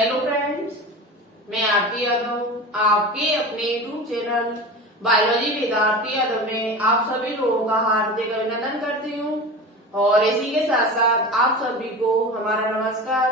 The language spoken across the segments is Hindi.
हेलो फ्रेंड्स, मैं आरती यादव आपके अपने यूट्यूब चैनल बायोलॉजी विद्यार्थी यादव में आप सभी लोगों का हार्दिक अभिनंदन करती हूँ और इसी के साथ साथ आप सभी को हमारा नमस्कार।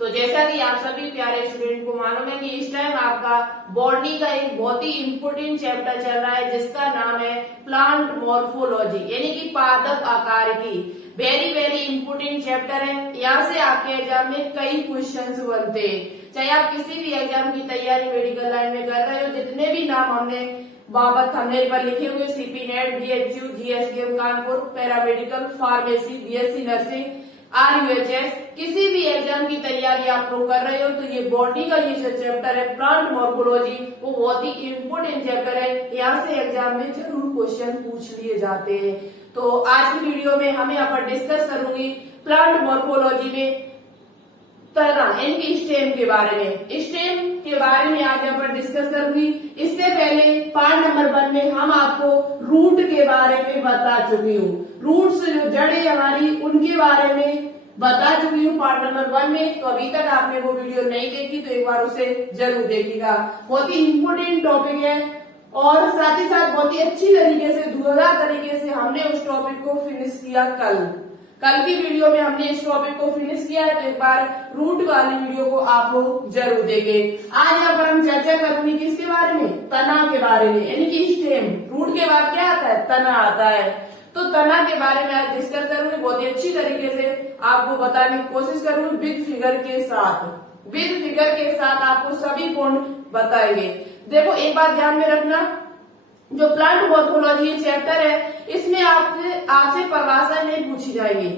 तो जैसा कि आप सभी प्यारे स्टूडेंट को मालूम है कि इस टाइम आपका बॉटनी का एक बहुत ही इम्पोर्टेंट चैप्टर चल रहा है जिसका नाम है प्लांट मॉर्फोलॉजी यानी कि पादप आकार की। वेरी वेरी इंपोर्टेंट चैप्टर है। यहाँ से आपके एग्जाम में कई क्वेश्चंस बनते हैं। चाहे आप किसी भी एग्जाम की तैयारी मेडिकल लाइन में कर रहे हो, जितने भी नाम हमने बाबत थंबनेल पर लिखे हुए CP NET, BHU, GSKM Kanpur, paramedical, pharmacy, BSc nursing, RUHS, किसी भी एग्जाम की तैयारी आप लोग कर रहे हो तो ये बॉटनी का ये जो चैप्टर है प्लांट मॉर्फोलॉजी वो बहुत ही इम्पोर्टेंट चैप्टर है। यहाँ से एग्जाम में जरूर क्वेश्चन पूछ लिए जाते हैं। तो आज की वीडियो में हम यहाँ पर डिस्कस करूंगी प्लांट मॉर्फोलॉजी में तना यानी कि स्टेम के बारे में। स्टेम के बारे में आज यहाँ पर डिस्कस करूंगी। इससे पहले पार्ट नंबर 1 में हम आपको रूट के बारे में बता चुकी हूँ। रूट्स जो जड़ें हमारी उनके बारे में बता चुकी हूँ पार्ट नंबर 1 में। तो अभी तक आपने वो वीडियो नहीं देखी तो एक बार उसे जरूर देखिएगा। बहुत ही इम्पोर्टेंट टॉपिक है और साथ ही साथ बहुत ही अच्छी तरीके से धुआंधार तरीके से हमने उस टॉपिक को फिनिश किया। कल की वीडियो में हमने इस टॉपिक को फिनिश किया है तो एक बार रूट वाली वीडियो को आप लोग जरूर देखें। आज यहाँ पर हम चर्चा करेंगे किसके बारे में? तना के बारे में यानी कि स्टेम। रूट के बाद क्या आता है? तना आता है। तो तना के बारे में आज डिस्कस करूंगी। बहुत ही अच्छी तरीके से आपको बताने की कोशिश करूंगी विद फिगर के साथ। विद फिगर के साथ आपको सभी पॉइंट बताएंगे। देखो एक बात ध्यान में रखना, जो प्लांट मॉर्फोलॉजी चैप्टर है इसमें आपसे परिभाषा नहीं पूछी जाएगी।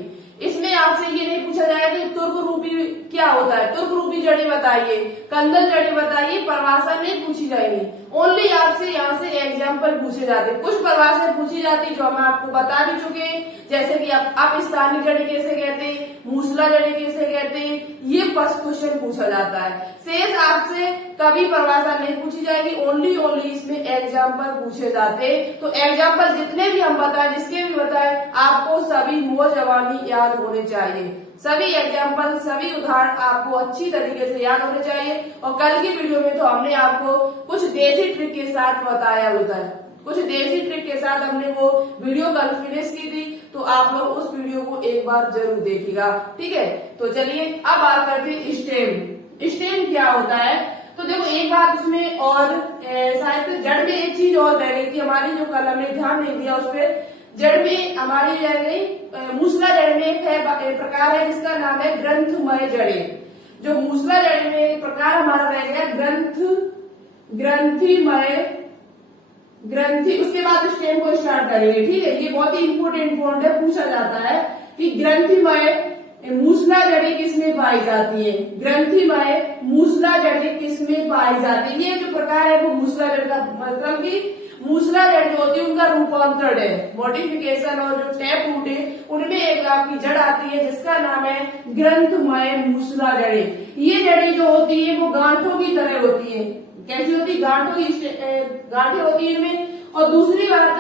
इसमें आपसे ये नहीं पूछा जाएगा कि तुर्क रूपी क्या होता है, तुर्क रूपी जड़ी बताइए, कंदल जड़ी बताइए, परिभाषा नहीं पूछी जाएगी। ओनली आपसे यहाँ से एग्जाम्पल पूछे जाते। कुछ परिभाषाएं पूछी जाती जो हम आपको बता भी चुके हैं, जैसे कि आप स्थानीय जड़ी कैसे कहते हैं, मूसला जड़ी कैसे कहते हैं, ये फर्स्ट क्वेश्चन पूछा जाता है। शेष आपसे कभी परिभाषा नहीं पूछी जाएगी। ओनली इसमें एग्जाम्पल पूछे जाते। तो एग्जाम्पल जितने भी हम बताएं, जिसके भी बताएं, आपको सभी मोजबानी याद होने चाहिए। सभी एग्जाम्पल, सभी उदाहरण आपको अच्छी तरीके से याद होने चाहिए। और कल की वीडियो में तो हमने आपको कुछ देसी ट्रिक के साथ बताया होता है। कुछ देसी ट्रिक के साथ हमने वो वीडियो कल फिनिश की थी, तो आप लोग उस वीडियो को एक बार जरूर देखिएगा। ठीक है, तो चलिए अब बात करते हैं स्टेम। स्टेम क्या होता है? तो देखो एक बात उसमें और शायद जड़ में एक चीज और रह गई थी हमारी, जो कल हमने ध्यान नहीं दिया उस पर। जड़ में हमारी रह गई मूसला जड़ में एक प्रकार है जिसका नाम है ग्रंथमय जड़ें। जो मूसला जड़ में एक प्रकार हमारा रह गया ग्रंथि। उसके बाद स्टेम को स्टार्ट करेंगे। ठीक है, ये बहुत ही इंपोर्टेंट पॉइंट है, पूछा जाता है कि ग्रंथिमय मूसला जड़ी किसमें पाई जाती है? ग्रंथिमय मूसला जड़ी किसमें पाई जाती है? ये जो प्रकार है वो मूसला जड़ का मतलब कि मूसला जड़ जो होती है उनका रूपांतरण है, मॉडिफिकेशन। और जो टैप रूट है उनमें एक आपकी जड़ आती है जिसका नाम है ग्रंथमय मूसला जड़ी। ये जड़ी जो होती है वो गांठों की तरह होती है। कैसी होती? गांठें होती है इनमें। और दूसरी बात,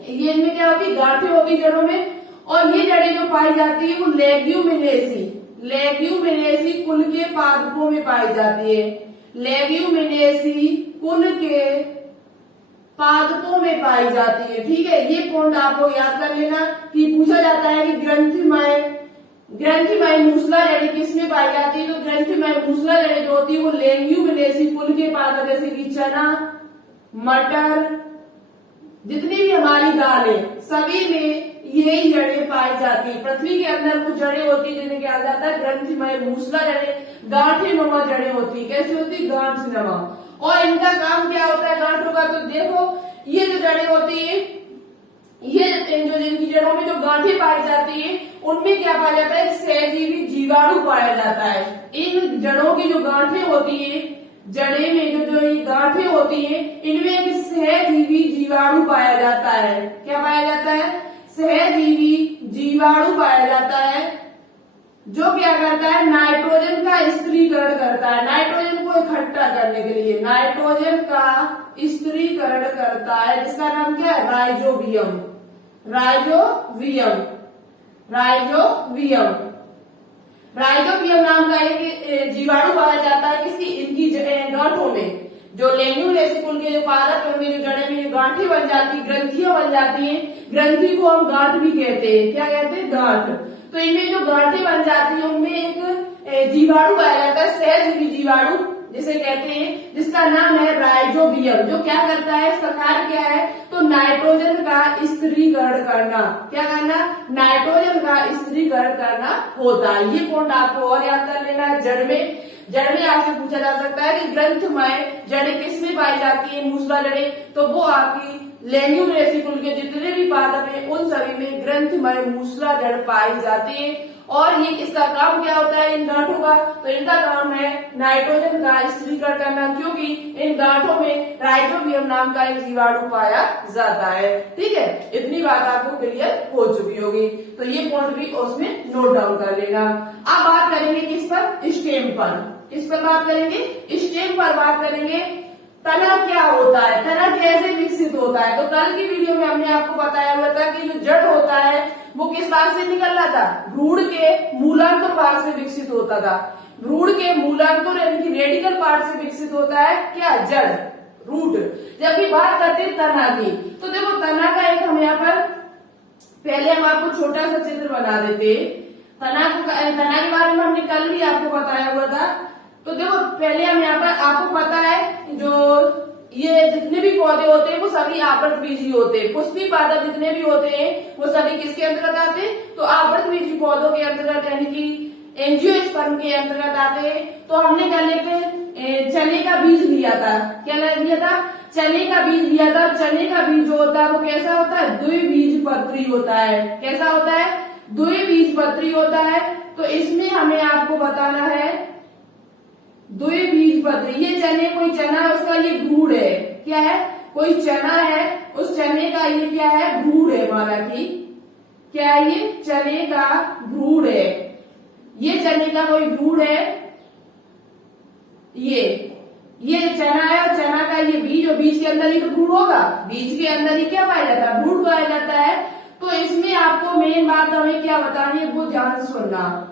ये इनमें क्या होती है? गांठें होती जड़ों में। और ये जड़ी जो पाई जाती है वो लेग्यूमिनेसी कुल के पादपों में पाई जाती है। लेग्यूमिनेसी कुल के पादपों में पाई जाती है। ठीक है, ये पॉइंट आप लोग याद कर लेना कि पूछा जाता है कि ग्रंथिमय मूसला जड़ी किसमें पाई जाती है? तो ग्रंथिमय मूसला जड़ी जो होती है वो लेग्यूमिनेसी कुल के पादप, जैसे कि चना, मटर, जितनी भी हमारी दाल है सभी में यही जड़ें पाई जाती है। पृथ्वी के अंदर कुछ जड़ें होती है जिन्हें कहा जाता है ग्रंथिमय मूसला जड़ें। गांठे नुमा जड़ें होती है। कैसी होती है? गांठ नुमा। और इनका काम क्या होता है गांठों का? तो देखो ये जो जड़ें होती है, ये जो जिनकी जड़ों में जो गांठें पाई जाती है उनमें क्या पाया जाता है? सहजीवी जीवाणु पाया जाता है। इन जड़ों की जो गांठें होती है, जड़े में जो ये गांठें होती है, इनमें एक सहजीवी जीवाणु पाया जाता है। क्या पाया जाता है? सहजीवी जीवाणु पाया जाता है, जो क्या करता है? नाइट्रोजन का स्थिरीकरण करता है। नाइट्रोजन को इकट्ठा करने के लिए नाइट्रोजन का स्थिरीकरण करता है, जिसका नाम क्या है? राइजोबियम। राइजोबियम नाम का एक जीवाणु पाया जाता है किसकी, इनकी गांठों में। जो लेम्यूल वेसिकुल के जो पादप होंगे, जो जड़े में गांठें बन जाती, ग्रंथियां बन जाती हैं, ग्रंथि को हम गांठ भी कहते हैं। क्या कहते हैं, गांठ। तो इनमें जो गांठें बन जाती है उनमें एक जीवाणु पाया जाता है, सहजीवी जीवाणु जिसे कहते हैं, जिसका नाम है राइजोबियम। जो क्या करता है, इसका कार्य क्या है, तो नाइट्रोजन का स्थिरीकरण करना। क्या करना, नाइट्रोजन का स्थिरीकरण करना होता है। ये पॉइंट आपको और याद कर लेना है। जड़ में आपसे पूछा जा सकता है कि ग्रंथमय जड़ें किसमें पाई जाती है, मूसला जड़ें, तो वो आपकी लेम्यूल वेसिकुल के जितने भी पादप है उन सभी में ग्रंथमय मूसला जड़ पाई जाती है। और ये इसका काम क्या होता है इन गांठों का, तो इनका काम है नाइट्रोजन का स्थिरीकरण करना, क्योंकि इन गांठों में राइजोबियम नाम का एक जीवाणु पाया जाता है। ठीक है, इतनी बात आपको क्लियर हो चुकी होगी। तो ये पॉइंट भी उसमें नोट डाउन कर लेना। अब बात करेंगे किस पर, स्टेम पर। किस पर बात करेंगे, स्टेम पर बात करेंगे। तना क्या होता है, तना कैसे विकसित होता है। तो कल की वीडियो में हमने आपको बताया हुआ था कि जो जड़ होता है वो किस भाग से निकल रहा था, भ्रूण के मूलांकुर भाग से विकसित होता था। भ्रूण के मूलांकुर यानी कि रेडिकल पार्ट से विकसित होता है क्या, जड़, रूट। जब भी बात करते हैं तना की, तो देखो तना का एक हम यहाँ पर पहले हम आपको छोटा सा चित्र बना देते। तना के बारे में हमने कल भी आपको बताया हुआ था। तो देखो पहले हम यहाँ पर आपको पता है जो ये जितने भी पौधे होते हैं वो सभी आवृतबीजी होते हैं। पुष्पी पादप जितने भी होते हैं वो सभी किसके अंतर्गत आते हैं, तो आवृतबीजी पौधों के अंतर्गत यानी कि एंजियोस्पर्म के अंतर्गत आते हैं। तो हमने कल एक चने का बीज लिया था। क्या लिया था, चने का बीज लिया था। चने का बीज जो होता है वो कैसा होता है, द्विबीजपत्री होता है। कैसा होता है, द्विबीजपत्री होता है। तो इसमें हमें आपको बताना है द्विबीजपत्री। ये चने, कोई चना है उसका ये भ्रूण है। क्या है, कोई चना है, उस चने का ये क्या है, भ्रूण है। माना कि क्या है, ये चने का भ्रूण है। ये चने का कोई भ्रूण है। ये चना है और चना का ये बीज, और बीज के अंदर ही तो भ्रूण होगा। बीज के अंदर ही क्या पाया जाता है, भ्रूण पाया जाता है। तो इसमें आपको मेन बात हमें क्या बतानी है, वो ध्यान से सुनना।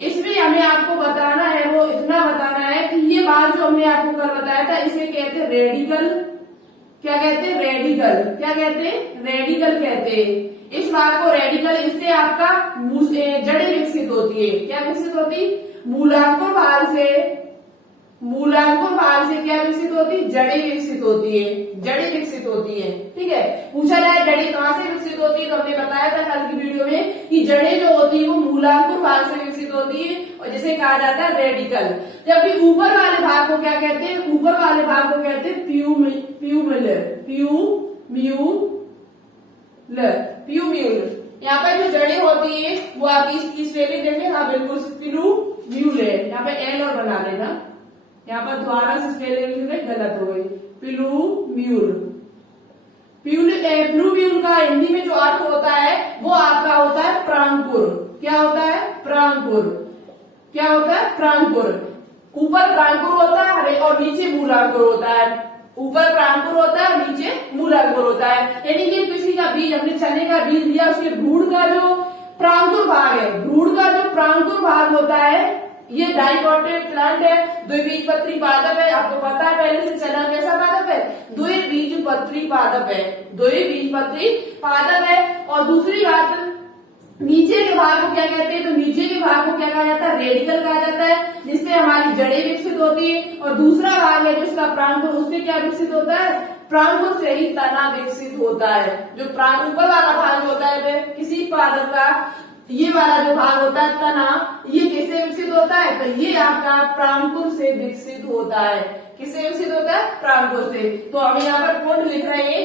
इसमें हमें आपको बताना है, वो इतना बताना है कि ये बात जो हमने आपको कल बताया था इसे कहते हैं रेडिकल। क्या कहते हैं, रेडिकल। क्या कहते हैं, रेडिकल कहते हैं। इस बात को रेडिकल, इससे आपका जड़ें विकसित होती है। क्या विकसित होती, मूलांकुर भाग से क्या विकसित होती, जड़ें विकसित होती है। जड़ें विकसित होती है। ठीक है, पूछा जाए जड़ें कहाँ से विकसित होती है, तो हमने बताया था कल की वीडियो में कि जड़ें जो होती है वो मूलांकुर भाग से विकसित होती है और जिसे कहा जाता है रेडिकल। जबकि ऊपर वाले भाग को क्या कहते हैं, ऊपर वाले भाग को कहते हैं प्यूम्यूल। यहाँ पर जो जड़ें होती है वो आप इसकी स्पेलिंग देखें, हाँ बिल्कुल प्यूम्यूल है। यहाँ पे एल और बना लेना, यहाँ पर द्वारा से स्पेलिंग गलत हो गई, प्लूम्यूल। प्लूम्यूल का हिंदी में जो अर्थ होता है वो आपका होता है प्रांकुर। क्या होता है, प्रांकुर। क्या होता है, प्रांकुर। ऊपर प्रांकुर होता है और नीचे मूलांकुर होता है। ऊपर प्रांकुर होता है, नीचे मूलांकुर होता है। यानी कि किसी का बीज, हमने चने का बीज लिया, उसके भ्रूण का जो प्रांकुर भाग है, भ्रूण का जो प्रांकुर भाग होता है, ये डाइकोटिक प्लांट है, द्विबीजपत्री पादप है। आपको पता है पहले से चना कैसा पादप है, द्विबीजपत्री पादप है। द्विबीजपत्री पादप है। और दूसरी बात, नीचे के भाग को क्या कहते हैं, तो नीचे के भाग को क्या कहा जाता है, रेडिकल कहा जाता है, जिससे हमारी जड़ें विकसित होती है। और दूसरा भाग है जिसका प्रांकुर, उससे क्या विकसित होता है, प्रांकुर से ही तना विकसित होता है। जो ऊपर वाला भाग होता है किसी पादप का, ये वाला जो भाग होता है तना, ये किससे विकसित होता है, तो ये आपका प्रांकुर से विकसित होता है। किससे विकसित होता है, प्रांकुर से। तो हम यहाँ पर पॉइंट लिख रहे हैं,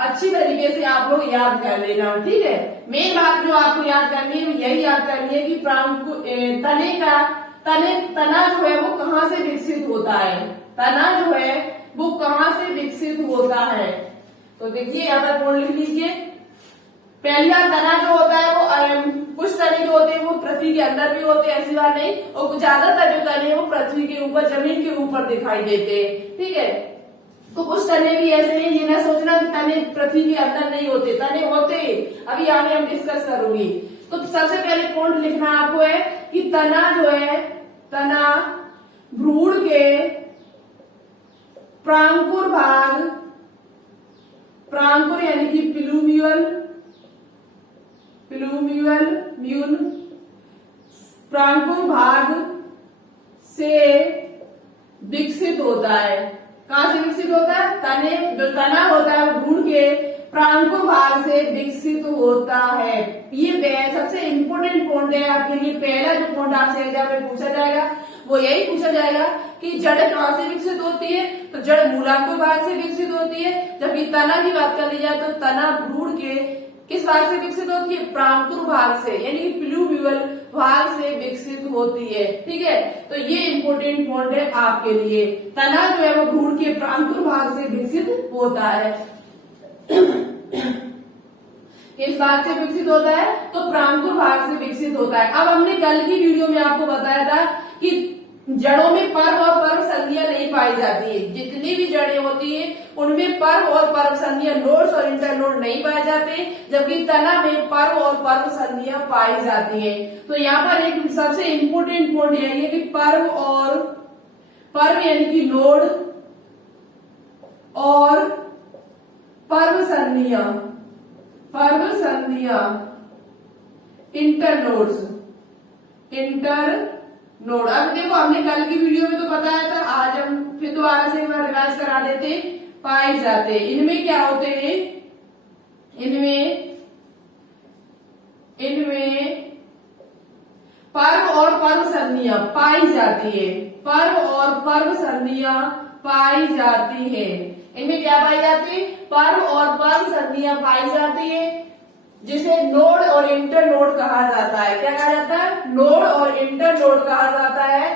अच्छी तरीके से आप लोग याद कर लेना। ठीक है, मेन बात जो आपको याद करनी है यही याद करनी है कि प्रांकुर तना जो है वो कहाँ से विकसित होता है। तना जो है वो कहाँ से विकसित होता है, तो देखिए यहाँ पर पॉइंट लिख लीजिए। पहला तना जो होता है वो कुछ तने जो होते हैं वो पृथ्वी के अंदर भी होते हैं, ऐसी बात नहीं, और ज्यादातर जो तने वो पृथ्वी के ऊपर, जमीन के ऊपर दिखाई देते हैं। ठीक है, तो कुछ तने भी ऐसे नहीं, ये ना सोचना कि तने पृथ्वी के अंदर नहीं होते, तने होते। अभी आगे हम डिस्कस करूंगी। तो सबसे पहले पॉइंट लिखना आपको है कि तना जो है, तना भ्रूण के प्रांकुर भाग, प्रांकुर यानी कि प्लूम्यूल, म्यूल प्रांकुर भाग से विकसित होता है। कहां से विकसित होता है? तने, जो तना होता है वो भ्रूण के प्रांकुर भाग से विकसित होता है। ये सबसे इंपोर्टेंट पॉइंट है आपके लिए। पहला जो पॉइंट आपसे एग्जाम में पूछा जाएगा वो यही पूछा जाएगा कि जड़ कहां से विकसित होती है, तो जड़ मूलांकुर भाग से विकसित होती है। जबकि तना की बात कर ली जाए तो तना भ्रूण के किस भाग से विकसित होती है? प्रांकुर भाग से, यानी कि प्लूम्यूल भाग से विकसित होती है। ठीक है, तो ये इंपोर्टेंट पॉइंट है आपके लिए। तना जो है वो भ्रूण के प्रांकुर भाग से विकसित होता है। किस भाग से विकसित होता है? तो प्रांकुर भाग से विकसित होता है। अब हमने कल की वीडियो में आपको बताया था कि जड़ों में पर्व और पर्व संधियां नहीं पाई जाती है। जितनी भी जड़ें होती हैं उनमें पर्व और पर्व संधियां, नोड्स और इंटरनोड नहीं पाए जाते, जबकि तना में पर्व और पर्व संधियां पाई जाती हैं। तो यहाँ पर एक सबसे इंपोर्टेंट पॉइंट यही है कि पर्व और पर्व यानी कि नोड और पर्व संधियां, इंटरनोड्स, नोड। अब देखो हमने कल की वीडियो में तो बताया था, आज हम फिर दोबारा से एक बार रिवाइज करा देते। पाए जाते, इनमें क्या होते हैं? इनमें पर्व और पर्व संधियां पाई जाती है। पर्व और पर्व संधियां पाई जाती है। इनमें क्या पाई जाती है? पर्व और पर्व संधियां पाई जाती है, जिसे नोड और इंटरनोड कहा जाता है। क्या कहा जाता है? नोड और इंटरनोड कहा जाता है।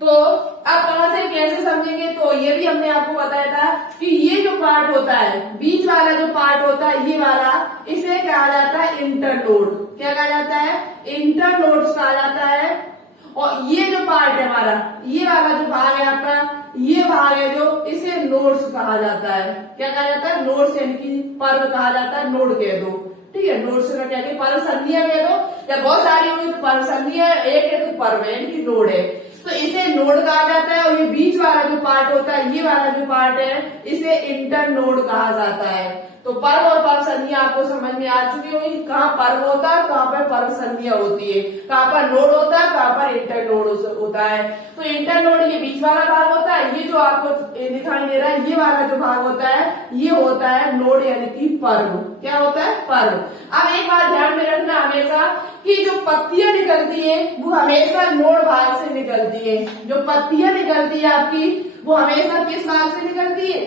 तो अब कहां से कैसे समझेंगे? तो ये भी हमने आपको बताया था कि ये जो पार्ट होता है, बीच वाला जो पार्ट होता है, ये वाला, इसे कहा जाता है इंटरनोड। क्या कहा जाता है? इंटरनोड्स कहा जाता है। और ये जो पार्ट है हमारा, ये वाला जो भाग है आपका, ये भाग है जो, इसे नोड्स कहा जाता है। क्या कहा जाता है? नोड्स, यानी कि पर्व कहा जाता है, नोड कह दो। ठीक है, नोड्स का क्या है? पर्व संधियां कह दो, या बहुत सारी होंगी तो पर्व संधियां, एक है तो पर्व है, यानी कि नोड है, तो इसे नोड कहा जाता है। और ये बीच वाला जो पार्ट होता है, ये वाला जो पार्ट है, इसे इंटरनोड कहा जाता है। तो पर्व और पर्व संधियां आपको समझ में आ चुकी होगी। कहाँ पर्व होता है, कहाँ पर पर्व संधियां होती है, कहाँ पर नोड होता है, कहाँ पर इंटरनोड होता है। तो इंटरनोड ये बीच वाला भाग होता है, ये जो आपको दिखाई दे रहा है, ये वाला जो भाग होता है, ये होता है नोड, यानी कि पर्व। क्या होता है? पर्व। अब एक बात ध्यान में रखना हमेशा कि जो पत्तियां निकलती है वो हमेशा नोड भाग से निकलती है। जो पत्तियां निकलती है आपकी, वो हमेशा किस भाग से निकलती है?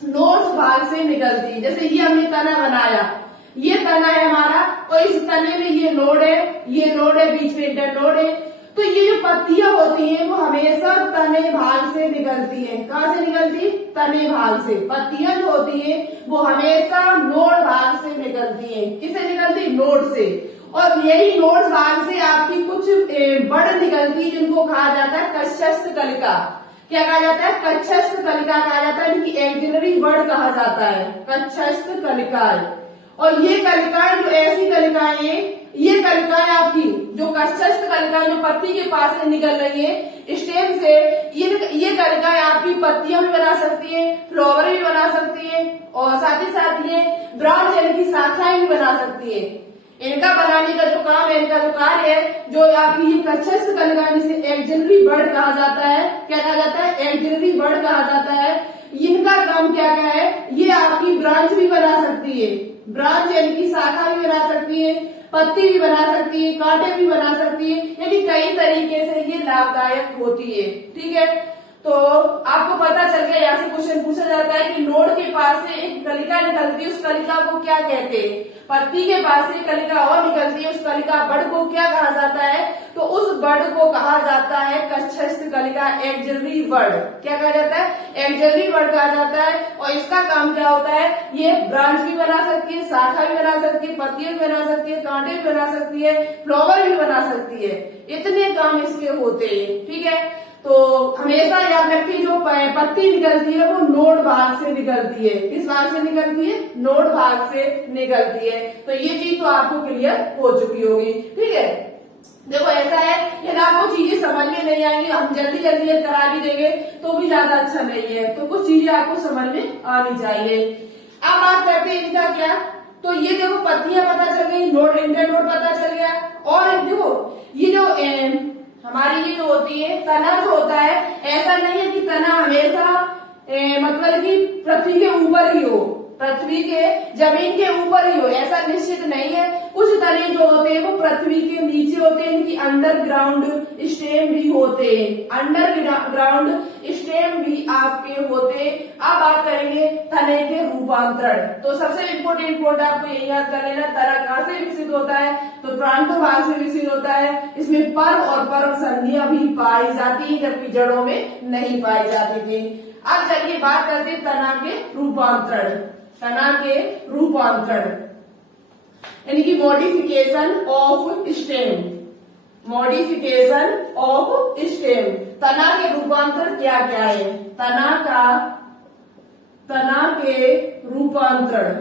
नोड्स भाग से निकलती है। जैसे ये हमने तना बनाया, ये तना है हमारा, और इस तने में ये नोड है, ये नोड है, बीच में इंटरनोड है। तो ये जो पत्तियां होती हैं वो हमेशा तने भाग से निकलती हैं। कहां से निकलती? तने भाग से। पत्तियां जो होती हैं वो हमेशा नोड भाग से निकलती हैं। किससे निकलती? नोड से। और यही नोड भाग से आपकी कुछ बड़ निकलती है, जिनको कहा जाता है कक्षस्थ कलिका। क्या कहा जाता है? कक्षस्थ कलिका कहा जाता है, इनकी एक्सिलरी वर्ड कहा जाता है, कक्षस्थ कलिकाएं। और ये कलिकाएं जो ऐसी कलिकाएं हैं, ये कलिकाएं आपकी जो कक्षस्थ कलिकाएं जो पत्ती के पास से निकल रही है स्टेम से, ये कलिकाएं आपकी पत्तियां भी बना सकती है, फ्लावर भी बना सकती है, और साथ ही साथ ये ब्रांच यानी कि शाखाएं भी बना सकती है। इनका बनाने का जो काम है, इनका जो कार्य है, जो आपकी ये कक्षस्थ कलिका, जिसे एक्सिलरी वर्ड कहा जाता है। क्या कहा जाता है? एक्सिलरी वर्ड कहा जाता है। इनका काम क्या क्या है? ये आपकी ब्रांच भी बना सकती है, ब्रांच यानी कि शाखा भी बना सकती है, पत्ती भी बना सकती है, कांटे भी बना सकती है, यानी कई तरीके से ये लाभदायक होती है। ठीक है, तो आपको पता चल गया, यहाँ से क्वेश्चन पूछा जाता है कि नोड के पास से एक कलिका निकलती है, उस कलिका को क्या कहते हैं? पत्ती के पास से कलिका और निकलती है, उस कलिका बड़ को क्या कहा जाता है? तो उस बड़ को कहा जाता है कक्षस्थ कलिका, एक्सिलरी वर्ड। क्या कहा जाता है? एक्सिलरी वर्ड कहा जाता है। और इसका काम क्या होता है? ये ब्रांच भी बना सकती है, शाखा भी बना सकती है, पत्तियां भी बना सकती है, कांटे भी बना सकती है, फ्लावर भी बना सकती है। इतने काम इसके होते हैं। ठीक है, तो हमेशा याद रखिए जो पत्ती निकलती है वो नोड भाग से निकलती है। किस भाग से निकलती है? नोड भाग से निकलती है। तो ये चीज तो आपको क्लियर हो चुकी होगी। ठीक है, देखो ऐसा है, यदि आपको चीजें समझ में नहीं आएंगी, हम जल्दी जल्दी करा भी देंगे तो भी ज्यादा अच्छा नहीं है। तो कुछ चीजें आपको समझ में आनी चाहिए। अब बात करते हैं इनका क्या, तो ये देखो पत्तियां पता चल गई, नोड इंटर नोड पता चल गया। और देखो ये जो हमारी ये जो होती है तना जो होता है, ऐसा नहीं है कि तना हमेशा मतलब कि पृथ्वी के ऊपर ही हो, पृथ्वी के जमीन के ऊपर ही हो, ऐसा निश्चित नहीं है। कुछ तने जो होते हैं वो पृथ्वी के नीचे होते हैं, इनकी अंडरग्राउंड स्टेम भी होते हैं, अंडरग्राउंड स्टेम भी आपके होते हैं। अब बात करेंगे तने के रूपांतरण। तो सबसे इम्पोर्टेंट पॉइंट आपको यही याद कर लेना, तना कहाँ से विकसित होता है? तो प्रांतों भाग से विकसित होता है। इसमें पर्व और पर्व संधियां भी पाई जाती है, जबकि जड़ों में नहीं पाई जाती थी। अब चलिए बात करते हैं तना के रूपांतरण। तना के रूपांतरण यानी कि modification of stem, modification of stem. तना के रूपांतरण क्या क्या है? तना के रूपांतरण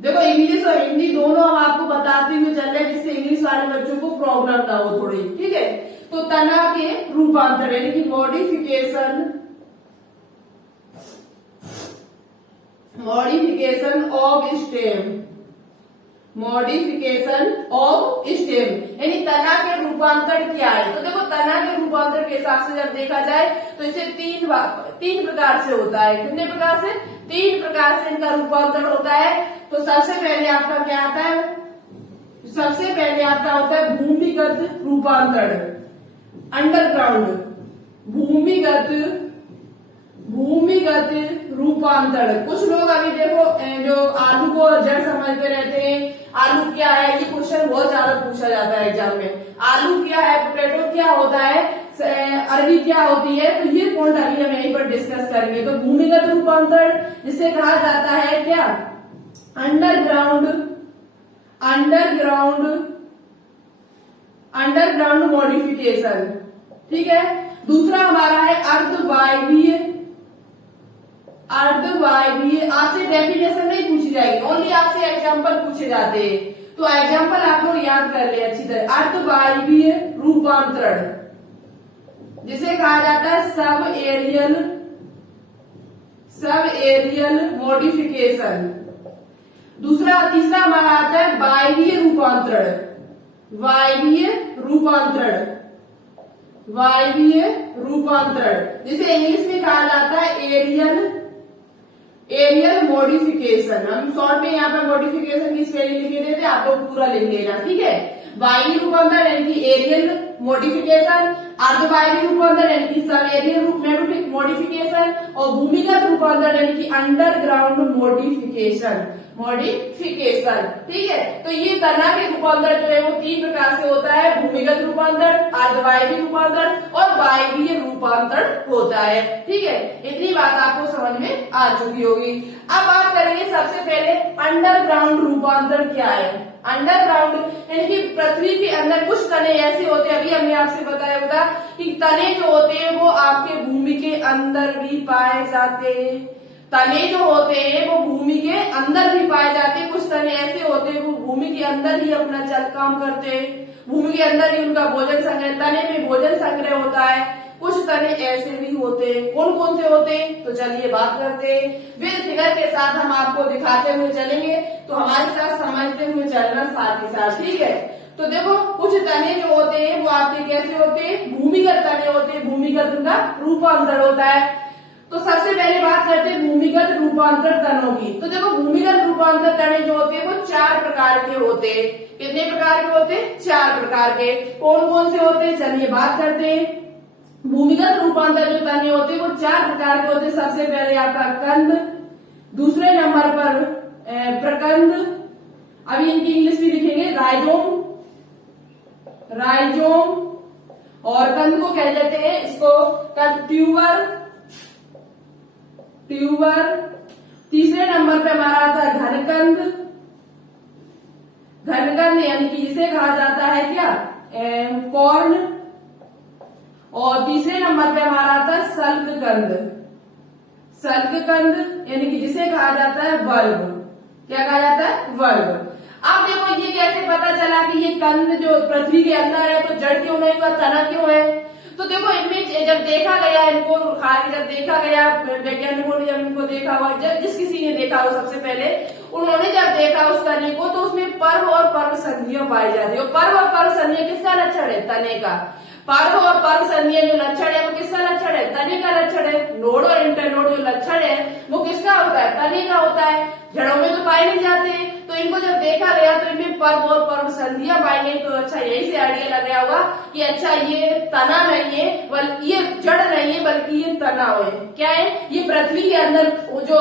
देखो इंग्लिश और हिंदी दोनों हम आपको बताते हुए चल रहे हैं, जिससे इंग्लिश वाले बच्चों को प्रॉब्लम ना हो थोड़ी। ठीक है, तो तना के रूपांतरण यानी कि modification of stem, modification of stem यानी तना के रूपांतरण क्या है? तो देखो तना के रूपांतरण के हिसाब से जब देखा जाए तो इसे तीन प्रकार से होता है। कितने प्रकार से? 3 प्रकार से इनका रूपांतरण होता है। तो सबसे पहले आपका क्या आता है? सबसे पहले आपका होता है भूमिगत रूपांतरण, अंडरग्राउंड भूमिगत रूपांतरण। कुछ लोग अभी देखो जो आलू को जड़ समझते रहते हैं, आलू क्या है, ये क्वेश्चन बहुत ज्यादा पूछा जाता है एग्जाम में। आलू क्या है, पोटैटो क्या होता है, अरबी क्या होती है, तो ये पॉइंट अभी हम यहीं पर डिस्कस करेंगे। तो भूमिगत रूपांतरण जिसे कहा जाता है क्या? Underground modification. ठीक है, दूसरा हमारा है अर्धवायवीय। आपसे डेफिनेशन नहीं पूछी जाएगी, ओनली आपसे एग्जाम्पल पूछे जाते हैं। तो एग्जाम्पल आप लोग याद कर ले अच्छी तरह। अर्धवायवीय रूपांतरण जिसे कहा जाता है सब एरियल मॉडिफिकेशन। तीसरा हमारा आता है वायवीय रूपांतरण जिसे इंग्लिश में कहा जाता है एरियल मॉडिफिकेशन। हम शॉर्ट में यहाँ पे मॉडिफिकेशन की स्पेलिंग लिखे देते, आप लोग पूरा लिख लेना। ठीक है, वायवीय रूपांतरण यानी कि एरियल मॉडिफिकेशन, अर्धवायवीय रूपांतरण यानी कि सब एरियल मॉडिफिकेशन, और भूमिगत रूपांतरण यानी कि अंडरग्राउंड मॉडिफिकेशन। ठीक है, तो ये तना के रूपांतरण जो है वो 3 प्रकार से होता है, भूमिगत रूपांतरण, अर्धवायवीय रूपांतरण और वायवीय रूपांतरण होता है। ठीक है, इतनी बात आपको समझ में आ चुकी होगी। अब बात करेंगे सबसे पहले अंडरग्राउंड रूपांतरण क्या है। अंडरग्राउंड यानी कि पृथ्वी के अंदर कुछ तने ऐसे होते हैं, अभी हमने आपसे बताया होगा कि तने जो होते हैं वो आपके भूमि के अंदर भी पाए जाते हैं। तने जो होते हैं वो भूमि के अंदर भी पाए जाते हैं। कुछ तने ऐसे होते हैं वो भूमि के अंदर ही अपना काम करते हैं, भूमि के अंदर ही उनका भोजन संग्रह, तने में भोजन संग्रह होता है। कुछ तने ऐसे भी होते हैं, कौन कौन से होते हैं? तो चलिए बात करते हैं, विद फिगर के साथ हम आपको दिखाते हुए चलेंगे, तो हमारे साथ समझते हुए चलना साथ ही साथ। ठीक है, तो देखो कुछ तने जो होते हैं वो आपके कैसे होते हैं? भूमिगत तने होते हैं, भूमिगत उनका रूपांतर होता है। तो सबसे पहले बात करते हैं भूमिगत रूपांतर तनों की। तो देखो भूमिगत रूपांतर तने जो होते हैं वो 4 प्रकार के होते हैं। कितने प्रकार के होते हैं? 4 प्रकार के। कौन कौन से होते हैं? चलिए बात करते हैं। भूमिगत रूपांतर जो तने होते हैं वो 4 प्रकार के होते हैं। सबसे पहले आपका कंद, दूसरे नंबर पर प्रकंद, अभी इनकी इंग्लिश भी लिखेंगे, राइजोम, और कंद को कह देते हैं इसको ट्यूबर। तीसरे नंबर पे हमारा आता है घनकंद यानी कि जिसे कहा जाता है क्या? कॉर्न। और तीसरे नंबर पे हमारा आता है सल्ककंद। सल्ककंद यानी कि जिसे कहा जाता है वर्ग। क्या कहा जाता है? वर्ग। अब देखो ये कैसे पता चला कि ये कंद जो पृथ्वी के अंदर है तो जड़ क्यों नहीं हुआ, तना क्यों है? तो देखो इनमें जब देखा गया, इनको खा के जब देखा गया, वैज्ञानिकों ने जब इनको देखा हुआ, जब जिस किसी ने देखा हो सबसे पहले, उन्होंने जब देखा उस तने को तो उसमें पर्व और पर्व संधियां पाई जाती है। पर्व और पर्व संधियां किसका लक्षण है? तने का। पर्व और पर्व संधियां जो लक्षण है वो किसका लक्षण है? तने का लक्षण है। नोड और इंटरनोड जो लक्षण है वो किसका होता है? तने का होता है। जड़ों में तो पाए नहीं जाते। तो इनको जब देखा गया तो इनमें पर्व और पर्व संधियां पाई गई। तो अच्छा यही से आइडिया लग गया होगा कि अच्छा ये तना नहीं है, बल्कि ये जड़ नहीं है, बल्कि ये तना है। क्या है? ये पृथ्वी के अंदर जो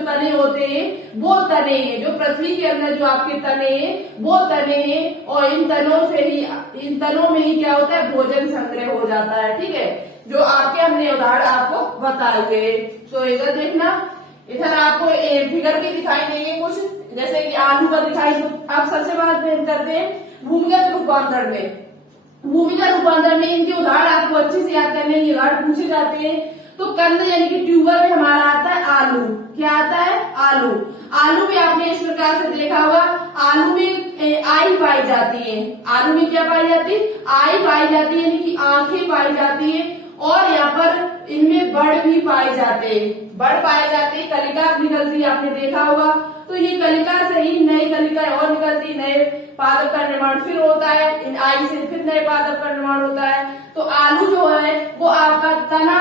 तने होते हैं वो तने हैं। जो पृथ्वी के अंदर जो आपके तने हैं वो तने हैं। और इन तनों में ही क्या होता है? भोजन संग्रह हो जाता है। ठीक है, जो आपके हमने उदाहरण आपको बताए हुए। तो इधर देखना, इधर आपको फिगर भी दिखाई देंगे कुछ, जैसे कि आलू का दिखाई। तो आप सबसे बात करते हैं भूमिगत रूपांतरण में। भूमिगत रूपांतरण में इनके उदाहरण आपको अच्छे से याद करने हैं, उदाहरण पूछे जाते हैं। तो कंद यानी कि ट्यूबर में हमारा आता है आलू। क्या आता है? आलू। आलू में आपने इस प्रकार से देखा होगा, आलू में आई पाई जाती है। आलू में क्या पाई जाती है? आई पाई जाती है, यानी कि आंखें पाई जाती है। और यहाँ पर इनमें बड़ भी पाए जाते हैं। बड़ पाए जाते हैं, कलिका निकलती है, आपने देखा होगा। तो ये कलिका से ही नई कलिका और निकलती, नए पादप का निर्माण फिर होता है। इन आई से फिर नए पादप का निर्माण होता है। तो आलू जो है वो आपका तना,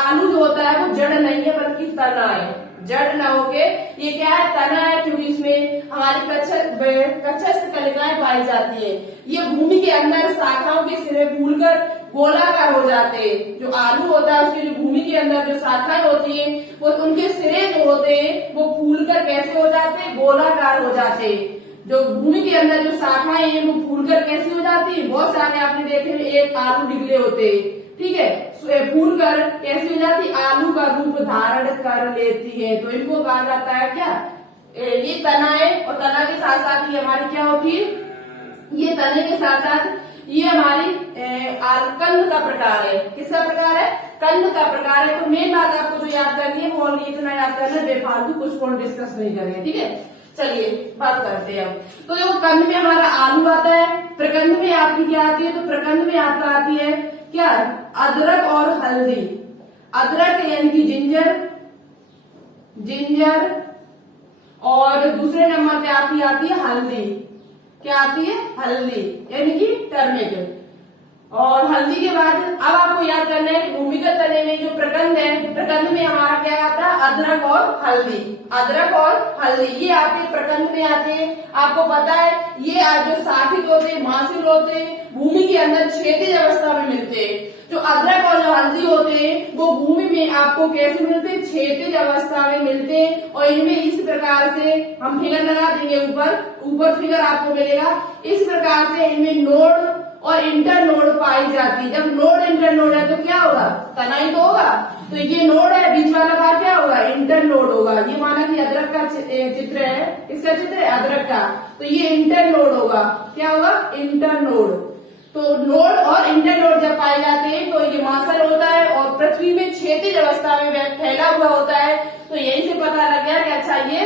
आलू जो होता है वो जड़ नहीं है बल्कि तना है। जड़ न होके ये क्या है? तना है, क्योंकि इसमें हमारी कक्षस्थ कलिकाएं पाई जाती है। ये भूमि के अंदर शाखाओं के सिरे फूलकर गोलाकार हो जाते हैं। जो आलू होता है उसके जो भूमि के अंदर जो शाखाएं होती हैं वो उनके सिरे जो होते हैं वो फूलकर कैसे हो जाते हैं? गोलाकार हो जाते हैं। जो भूमि के अंदर जो शाखाएं हैं वो फूलकर कैसे हो जाती है? बहुत सारे आपने देखे एक आलू निकले होते हैं। ठीक है, फूलकर कैसे हो जाती? आलू का रूप धारण कर लेती है। तो इनको कहा जाता है क्या? ये तना है। और तना के साथ साथ ये हमारी क्या होती है? ये तने के साथ साथ ये हमारी कंद का प्रकार है। किसका प्रकार है? कंद का प्रकार है। तो मेन बात आपको जो याद करनी है वो ओनली इतना याद करना है, बेफालतू कुछ को डिस्कस नहीं करेंगे। ठीक है, चलिए बात करते हैं अब। तो देखो कंद में हमारा आलू आता है। प्रकंद में आपकी क्या आती है? तो प्रकंद में आपका आती है क्या? अदरक और हल्दी। अदरक यानी कि जिंजर और दूसरे नंबर पे आपकी आती है हल्दी। क्या आती है? हल्दी यानी कि टर्मेरिक। और हल्दी के बाद अब आपको याद करना है कि भूमिगत तने में जो प्रकंद है, प्रकंद में हमारा क्या आता है? अदरक और हल्दी। अदरक और हल्दी ये आपके प्रकंद में आते हैं। आपको पता है ये जो शाखित होते हैं, मांसल होते हैं, भूमि के अंदर क्षैतिज अवस्था में मिलते हैं। जो अदरक और जो हल्दी होते हैं वो भूमि में आपको कैसे मिलते हैं? क्षैतिज अवस्था में मिलते हैं। और इनमें इस प्रकार से हम फिगर लगा देंगे, ऊपर फिगर आपको मिलेगा। इस प्रकार से इनमें नोड और इंटरनोड पाई जाती है। जब नोड इंटरनोड है तो क्या होगा? तना ही तो होगा। तो ये नोड है, बीच वाला भाग क्या होगा? इंटरनोड होगा। ये माना कि अदरक का चित्र है, इसका चित्र है अदरक का, तो ये इंटरनोड होगा। क्या होगा? इंटरनोड। तो नोड और इंटरनोड जब पाए जाते हैं तो ये मांसल होता है और पृथ्वी में क्षैतिज अवस्था में फैला हुआ होता है। तो यही से पता लग गया कि अच्छा ये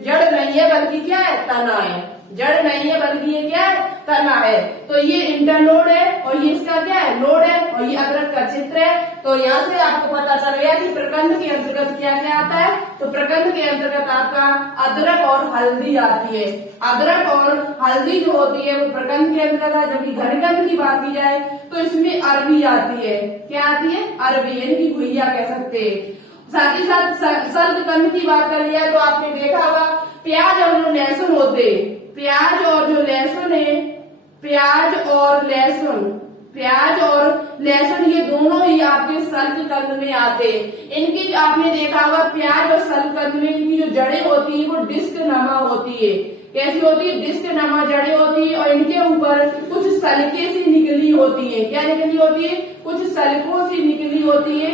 जड़ नहीं है बल्कि क्या है? तना है। जड़ नहीं है बल्कि ये क्या है? तना है। तो ये इंटरनोड है और ये इसका क्या है? नोड है। और ये अदरक का चित्र है। तो यहाँ से आपको पता चल गया कि प्रकंद के अंतर्गत क्या क्या आता है। तो प्रकंद के अंतर्गत आपका अदरक और हल्दी आती है। अदरक और हल्दी जो होती है वो प्रकंद के अंतर्गत है। जबकि घनकंद की बात की जाए तो इसमें अरबी आती है। क्या आती है? अरबी यानी कि घुइया कह सकते हैं। साथ ही साथ सल्ककंद की बात कर लिया तो आपने देखा होगा प्याज और जो लहसुन होते, प्याज और जो लहसुन है, प्याज और लहसुन ये दोनों ही आपके सल्ककंद में आते हैं। इनकी आपने देखा होगा प्याज और सल्ककंद में इनकी जो जड़ें होती है वो डिस्क नमा होती है। कैसी होती है? डिस्क नमा जड़ें होती है। और इनके ऊपर कुछ सल्के सी निकली होती है। क्या निकली होती है? कुछ सल्कों सी निकली होती है।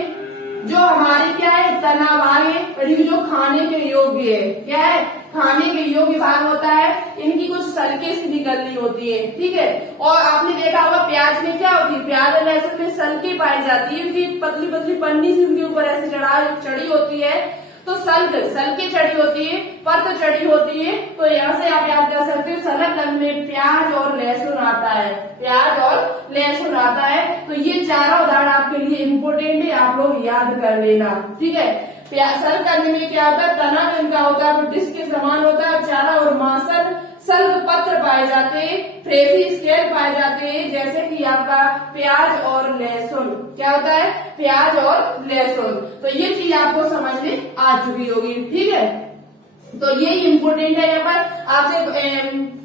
जो हमारे क्या है तना भाग है, और ये जो खाने के योग्य है, क्या है खाने के योग्य भाग होता है, इनकी कुछ सल्के सी निकलनी होती है, ठीक है। और आपने देखा होगा प्याज में क्या होती है, प्याज और लहसुन में सल्के पाई जाती है, उनकी पतली पतली पन्नी से उनके ऊपर ऐसे चढ़ी होती है, तो सल्के चढ़ी होती है, परत चढ़ी होती है। तो यहाँ से आप याद कर सकते हो सलग अंग में प्याज और लहसुन आता है, प्याज और लहसुन आता है। तो ये चारों उदाहरण आपके लिए इम्पोर्टेंट है, आप लोग याद कर लेना, ठीक है। सल्क अंग में क्या होता है, तना इनका होता है वो डिस्क के समान होता है, चारा और मांसल सल्क पत्र पाए जाते हैं, फ्रेसी स्केल पाए जाते हैं, जैसे कि आपका प्याज और लहसुन, क्या होता है प्याज और लहसुन। तो ये चीज आपको समझ में आ चुकी होगी, ठीक है। तो ये इम्पोर्टेंट है यहाँ पर आपसे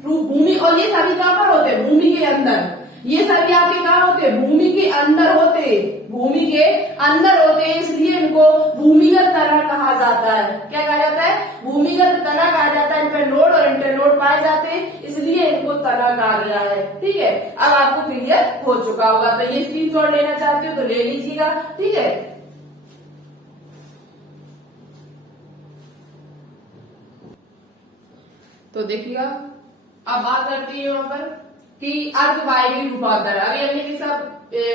भूमि, और ये सभी कहाँ पर होते हैं, भूमि के अंदर, ये सभी आपके कहाँ होते हैं, भूमि के अंदर होते हैं, भूमि के अंदर होते हैं, इसलिए इनको भूमिगत तना कहा जाता है। क्या कहा जाता है, भूमिगत तना कहा जाता है। इन पर नोड और इंटरनोड पाए जाते हैं, इसलिए इनको तना कहा गया है, ठीक है। अब आपको क्लियर हो चुका होगा, तो ये स्क्रीनशॉट लेना चाहते हो तो ले लीजिएगा, ठीक है। तो देखिएगा अब बात करती है यहाँ पर कि अर्धवायवीय रूपांतर। अभी हमने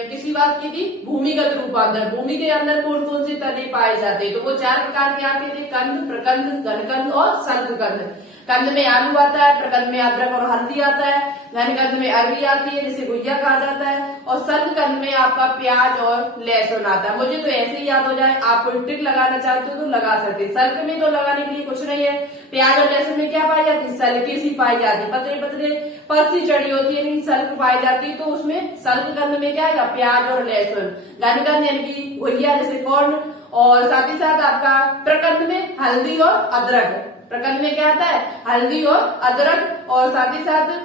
किसी बात की थी, भूमिगत रूपांतर। भूमि के अंदर कौन कौन से तने पाए जाते हैं, तो वो 4 प्रकार के आते थे, कंद, प्रकंद, घनकंद और सल्ककंद। कंद में आलू आता है, प्रकंद में अदरक और हल्दी आता है, घनकंद में अरबी आती है जिसे गुइया कहा जाता है, और सल्ककंद में आपका प्याज और लहसुन आता है। मुझे तो ऐसे ही याद हो जाए, आप कोई ट्रिक लगाना चाहते हो तो लगा सकते हैं। सल्क में तो लगाने के लिए कुछ नहीं है, प्याज और लहसुन में क्या पाई जाती है, सल्के सी पाई जाती है, पतले पतले परत सी चढ़ी होती है, लेकिन सल्क पाई जाती है, तो उसमें सल्ककंद में क्या है प्याज और लहसुन। घनकंद यानी कि गुइया जैसे कॉर्न, और साथ ही साथ आपका प्रकंद में हल्दी और अदरक। प्रकंद में क्या आता है, हल्दी और अदरक, और साथ ही साथ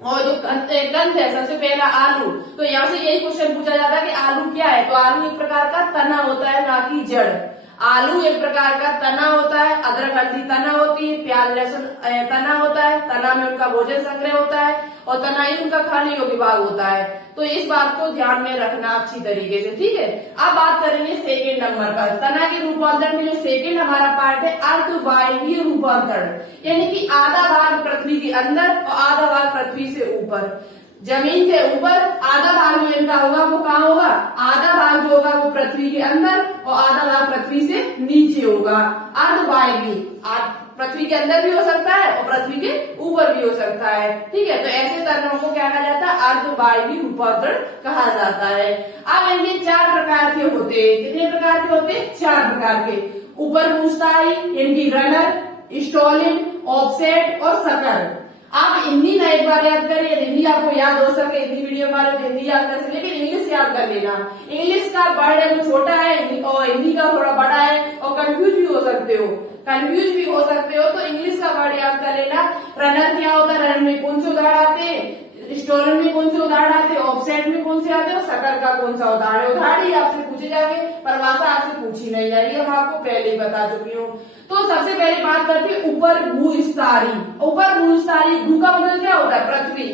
और जो कंद है सबसे पहला आलू। तो यहाँ से यही क्वेश्चन पूछा जाता है कि आलू क्या है, तो आलू एक प्रकार का तना होता है, ना कि जड़। आलू एक प्रकार का तना होता है, अदरक हल्दी तना होती है, प्याज लहसुन तना होता है, तना में उनका भोजन संग्रह होता है, और तना ही उनका खाने योग्य भाग होता है। तो इस बात को ध्यान में रखना अच्छी तरीके से, ठीक है। अब बात करेंगे सेकेंड नंबर पर, तना के रूपांतर में जो सेकेंड हमारा पार्ट है अर्धवायवीय रूपांतर, यानी कि आधा भाग पृथ्वी के अंदर और आधा भाग पृथ्वी से ऊपर। जमीन से ऊपर आधा भाग जो इनका होगा वो कहाँ होगा, आधा भाग जो होगा वो पृथ्वी के अंदर और आधा भाग पृथ्वी से नीचे होगा। अर्धवायवीय पृथ्वी के अंदर भी हो सकता है और पृथ्वी के ऊपर भी हो सकता है, ठीक है। तो ऐसे तनों को क्या कहा जाता है, अर्धवायवीय रूपांतर कहा जाता है। अब ये 4 प्रकार के होते हैं, कितने प्रकार के होते हैं, 4 प्रकार के। ऊपर भूस्थायी यानी कि रनर, स्टॉलिन, ऑफसेट और सकर। आप हिंदी ना एक बार याद करें, हिंदी आपको याद हो सके, हिंदी मीडियम वाले तो हिंदी याद कर सके, लेकिन इंग्लिश याद कर लेना। इंग्लिश का वर्ड है वो छोटा है और हिंदी का थोड़ा बड़ा है, और कंफ्यूज भी हो सकते हो, तो इंग्लिश का वर्ड याद कर लेना। रनर क्या होता है, रनर में कौन से उदाहरण आते हैं, स्टोलन में कौन से उदाहरण आते हैं, ऑफसेट में कौन से आते हैं, और सकर का कौन सा उदाहरण है। उदाहरण ही आपसे पूछे जाएंगे, परिभाषा आपसे पूछी नहीं जाएगी, हम आपको पहले ही बता चुकी हूँ। तो सबसे पहले बात करते हैं ऊपर भूस्तरीय। ऊपर भूस्तरीय, भू का मतलब क्या होता है, पृथ्वी।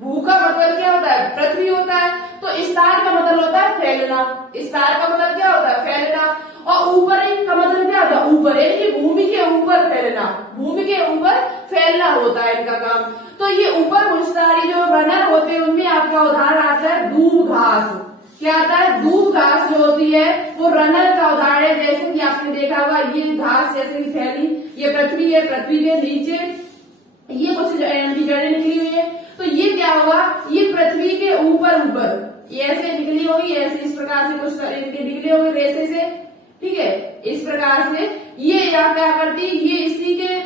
भू का मतलब क्या होता है, पृथ्वी होता है। तो स्तार का मतलब होता है फैलना, स्तार का मतलब क्या होता है, फैलना। और ऊपर का मतलब क्या होता है, ऊपर, यानी कि भूमि के ऊपर फैलना, भूमि के ऊपर फैलना होता है इनका काम। तो ये ऊपर भूस्तरीय जो रनर होते हैं उनमें आपका उदाहरण आता है दूब घास। क्या आता है, दूब घास जो होती है वो रनर का उदाहरण है। जैसे कि आपने देखा होगा ये घास जैसे कि फैली, ये पृथ्वी है, पृथ्वी के नीचे ये कुछ जड़ें निकली हुई है, तो ये क्या होगा, ये पृथ्वी के ऊपर ये ऐसे निकली होगी, ऐसे इस प्रकार से कुछ इनके निकले होंगे रेसे से, ठीक है। इस प्रकार से ये यहाँ क्या करती, ये इसी के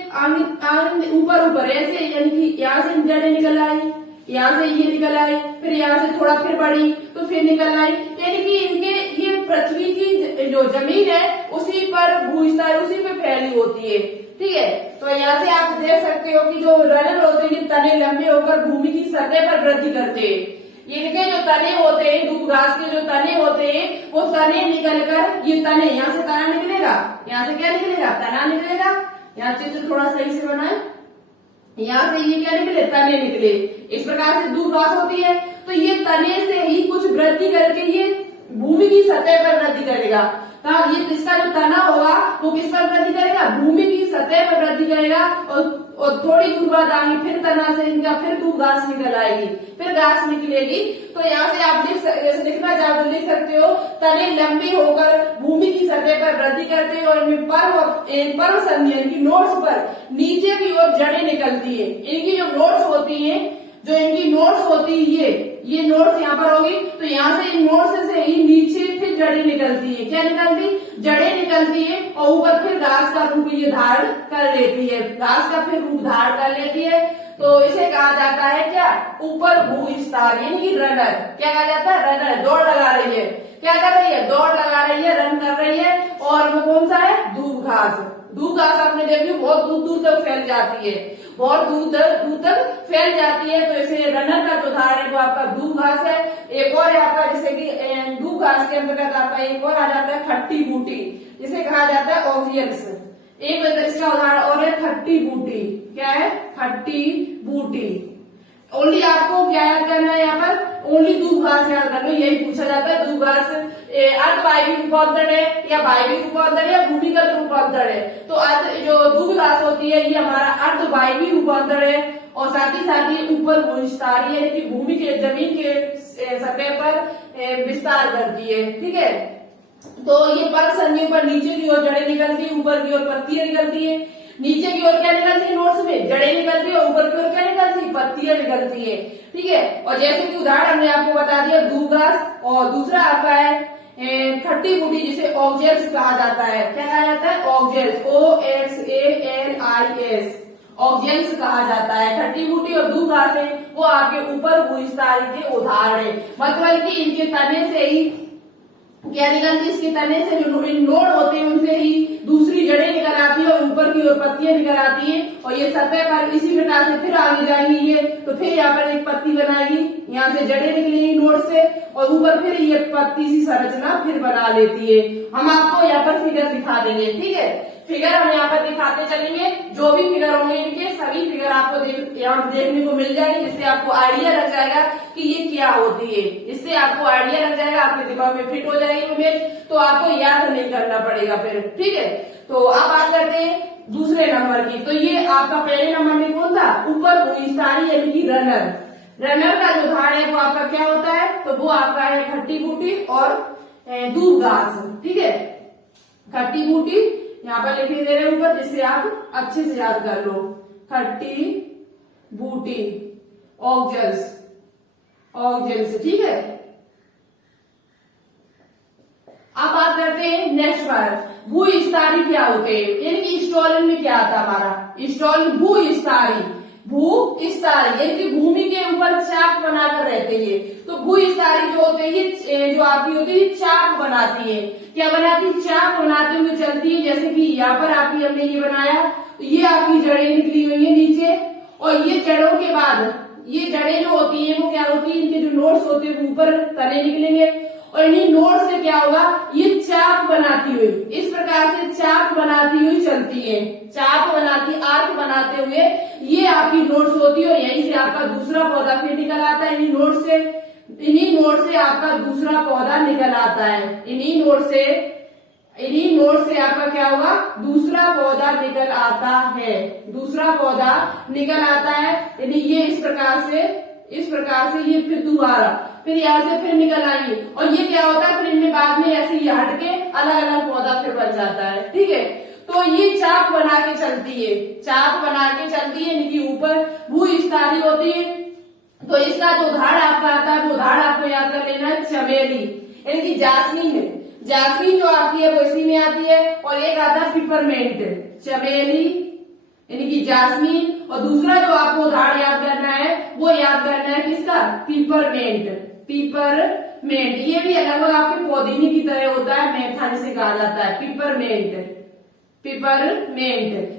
ऊपर ऐसे, यानी कि यहाँ से जड़ें निकल आई, यहाँ से ये निकल आई, फिर यहाँ से थोड़ा फिर बढ़ी तो फिर निकल आई, यानी कि इनके ये पृथ्वी की जो जमीन है उसी पर भूस्थायी, उसी पे फैली होती है, ठीक है। तो यहाँ से आप देख सकते हो कि जो रनर होते हैं तने लंबे होकर भूमि की सतह पर वृद्धि करते हैं। इनके जो तने होते हैं, दूब घास के जो तने होते हैं, वो तने निकलकर ये तने, यहाँ से तना निकलेगा, यहाँ से क्या निकलेगा, तना निकलेगा। यहाँ चित्र थोड़ा सही से बनाए, यहाँ से ये क्या निकले, तने निकले। इस प्रकार से दूब घास होती है, तो ये तने से ही कुछ वृद्धि करके ये भूमि की सतह पर वृद्धि करेगा। ये इसका जो तना होगा वो किस पर वृद्धि करेगा, भूमि की सतह पर वृद्धि करेगा, और थोड़ी दूर बाद आगे फिर तना से इनका फिर दूब घास निकल आएगी, फिर घास निकलेगी। तो यहाँ से आप लिखना चाहो तो लिख सकते हो, तने लंबे होकर भूमि की सतह पर वृद्धि करते हैं और इनमें पर्व संधि इनकी नोट्स पर नीचे की ओर जड़ें निकलती है। इनकी जो नोट्स होती है, जो इनकी नोट्स होती है, ये नोट्स यहाँ पर होगी, तो यहाँ से इन नोट्स से ही नीचे फिर जड़ें निकलती है। क्या निकलती, जड़ें निकलती है, और ऊपर फिर घास का रूप ये धारण कर लेती है, घास का फिर रूप धारण कर लेती है। तो इसे कहा जाता है क्या, ऊपर भूविस्तार, यानी कि रनर। क्या कहा जाता है, रनर। दौड़ लगा रही है, क्या कर रही है, दौड़ लगा रही है, रन कर रही है। और वो कौन सा है, दूब घास। दूब घास आपने देखी बहुत दूर दूर तक फैल जाती है, बहुत दूर तक फैल जाती है। तो इसे रनर का जो उदाहरण है वो आपका दूब घास है। एक और है आपका, जैसे कि दूब घास के अंतर्गत आपका एक और आ जाता है खट्टी बूटी, जिसे कहा जाता है ऑक्सियल्स। एक इसका उदाहरण और है खट्टी बूटी। क्या है, खट्टी बूटी। ओनली आपको क्या याद करना है यहाँ पर, ओनली दूब घास याद करना, यही पूछा जाता है। दूब घास अर्धवायवीय रूपांतर है या वायवीय रूपांतर है या भूमिगत रूपांतर है। तो जो दूब घास होती है ये हमारा अर्धवायवीय रूपांतर है, और साथ ही ऊपर भूविस्तार यानी कि भूमि के जमीन के सतह पर विस्तार करती है। ठीक है, तो ये पर्व संधि पर नीचे की ओर जड़ें निकलती है, ऊपर की ओर पत्तियां निकलती है। नीचे की ओर क्या निकलती है, नोट्स में जड़ें निकलती है, ऊपर की ओर क्या निकलती है, पत्तियां निकलती है। ठीक है, और जैसे कि उदाहरण हमने आपको बता दिया दूब घास, और दूसरा आपका है खट्टी बूटी, जिसे ऑक्जेल्स कहा जाता है। क्या कहा जाता है, ऑक्जेल्स, OXALIS, ऑक्जेल्स कहा जाता है। खट्टी बूटी और दूब घास है वो आपके ऊपर भूविस्तारी के उदाहरण है, मतलब कि इनके तने से ही क्या निकलती है, इसके तने से जो नोड होते हैं उनसे ही दूसरी जड़ें निकल आती है, और ऊपर की ओर पत्तियां निकल आती है, और ये सतह पर इसी प्रकार से फिर आगे जाएंगी ये, तो फिर यहाँ पर एक पत्ती बनाएगी, यहाँ से जड़ें निकलेंगी नोड से, और ऊपर फिर ये पत्ती सी संरचना फिर बना लेती है। हम आपको यहाँ पर फिगर दिखा देंगे। ठीक है, फिगर हम यहाँ पर दिखाते चलेंगे, जो भी फिगर होंगे इनके सभी फिगर आपको यहाँ देखने को मिल जाएगी, जिससे आपको आइडिया लग जाएगा कि ये क्या होती है। इससे आपको आइडिया लग जाएगा, आपके दिमाग में फिट हो जाएगी इमेज, तो आपको याद नहीं करना पड़ेगा फिर। ठीक है, तो अब बात करते हैं दूसरे नंबर की। तो ये आपका पहले नंबर में कौन था, ऊपर भूविस्तारी यानी कि रनर। रनर का जो उदाहरण है वो आपका क्या होता है, तो वो आपका है खट्टी बूटी और दूब घास। ठीक है, खट्टी बूटी यहाँ पर लिखे दे रहे हैं ऊपर, जिससे आप अच्छे से याद कर लो। खट्टी बूटी, ऑक्जेल्स, ठीक है। अब बात करते हैं नेक्स्ट बार, भूविस्तारी क्या होते हैं, यानी कि स्टॉलन में क्या आता है हमारा, स्टॉलन भूविस्तारी यानी कि भूमि के ऊपर चाप बनाकर रहते हैं। तो भूविस्तारी जो होते हैं ये जो आपकी होती है चाप बनाती है। क्या बनाती है, चाप बनाते हुए चलती है। जैसे कि यहाँ पर आपकी हमने ये बनाया, तो ये आपकी जड़ें निकली हुई है नीचे, और ये जड़ों के बाद ये जड़ें जो होती है वो क्या होती है, इनके जो नोड्स होते हैं वो ऊपर तने निकलेंगे, और इन्हीं नोड से क्या होगा, ये चाप बनाती हुई, इस प्रकार से चाप बनाती हुई चलती है। चाप बनाती, आर्क बनाते हुए ये आपकी नोड्स होती है, और यहीं से आपका दूसरा पौधा फिर निकल आता है। इन्हीं नोड से आपका दूसरा पौधा निकल आता है। इन्हीं नोड से आपका क्या होगा, दूसरा पौधा निकल आता है, यानी ये इस प्रकार से ये फिर दोबारा फिर यहाँ से फिर निकल आएंगे, और ये क्या होता है, फिर इनमें बाद में ऐसे ही हट के अलग अलग पौधा फिर बन जाता है। ठीक है, तो ये चाप बना के चलती है, यानी कि ऊपर भूविस्तारी होती है। तो इसका जो उदाहरण आपका आता है वो उदाहरण आपको याद कर लेना है, चमेली यानी कि जासमीन जो आती है वो इसी में आती है, और एक आता है पिपरमेंट। चमेली यानी कि जासमीन, और दूसरा जो आपको उदाहरण याद करना है वो याद करना है किसका, पिपरमेंट। ये भी लगभग आपके पौधीनी की तरह होता है, मेथानी से कहा जाता है पिपरमेंट।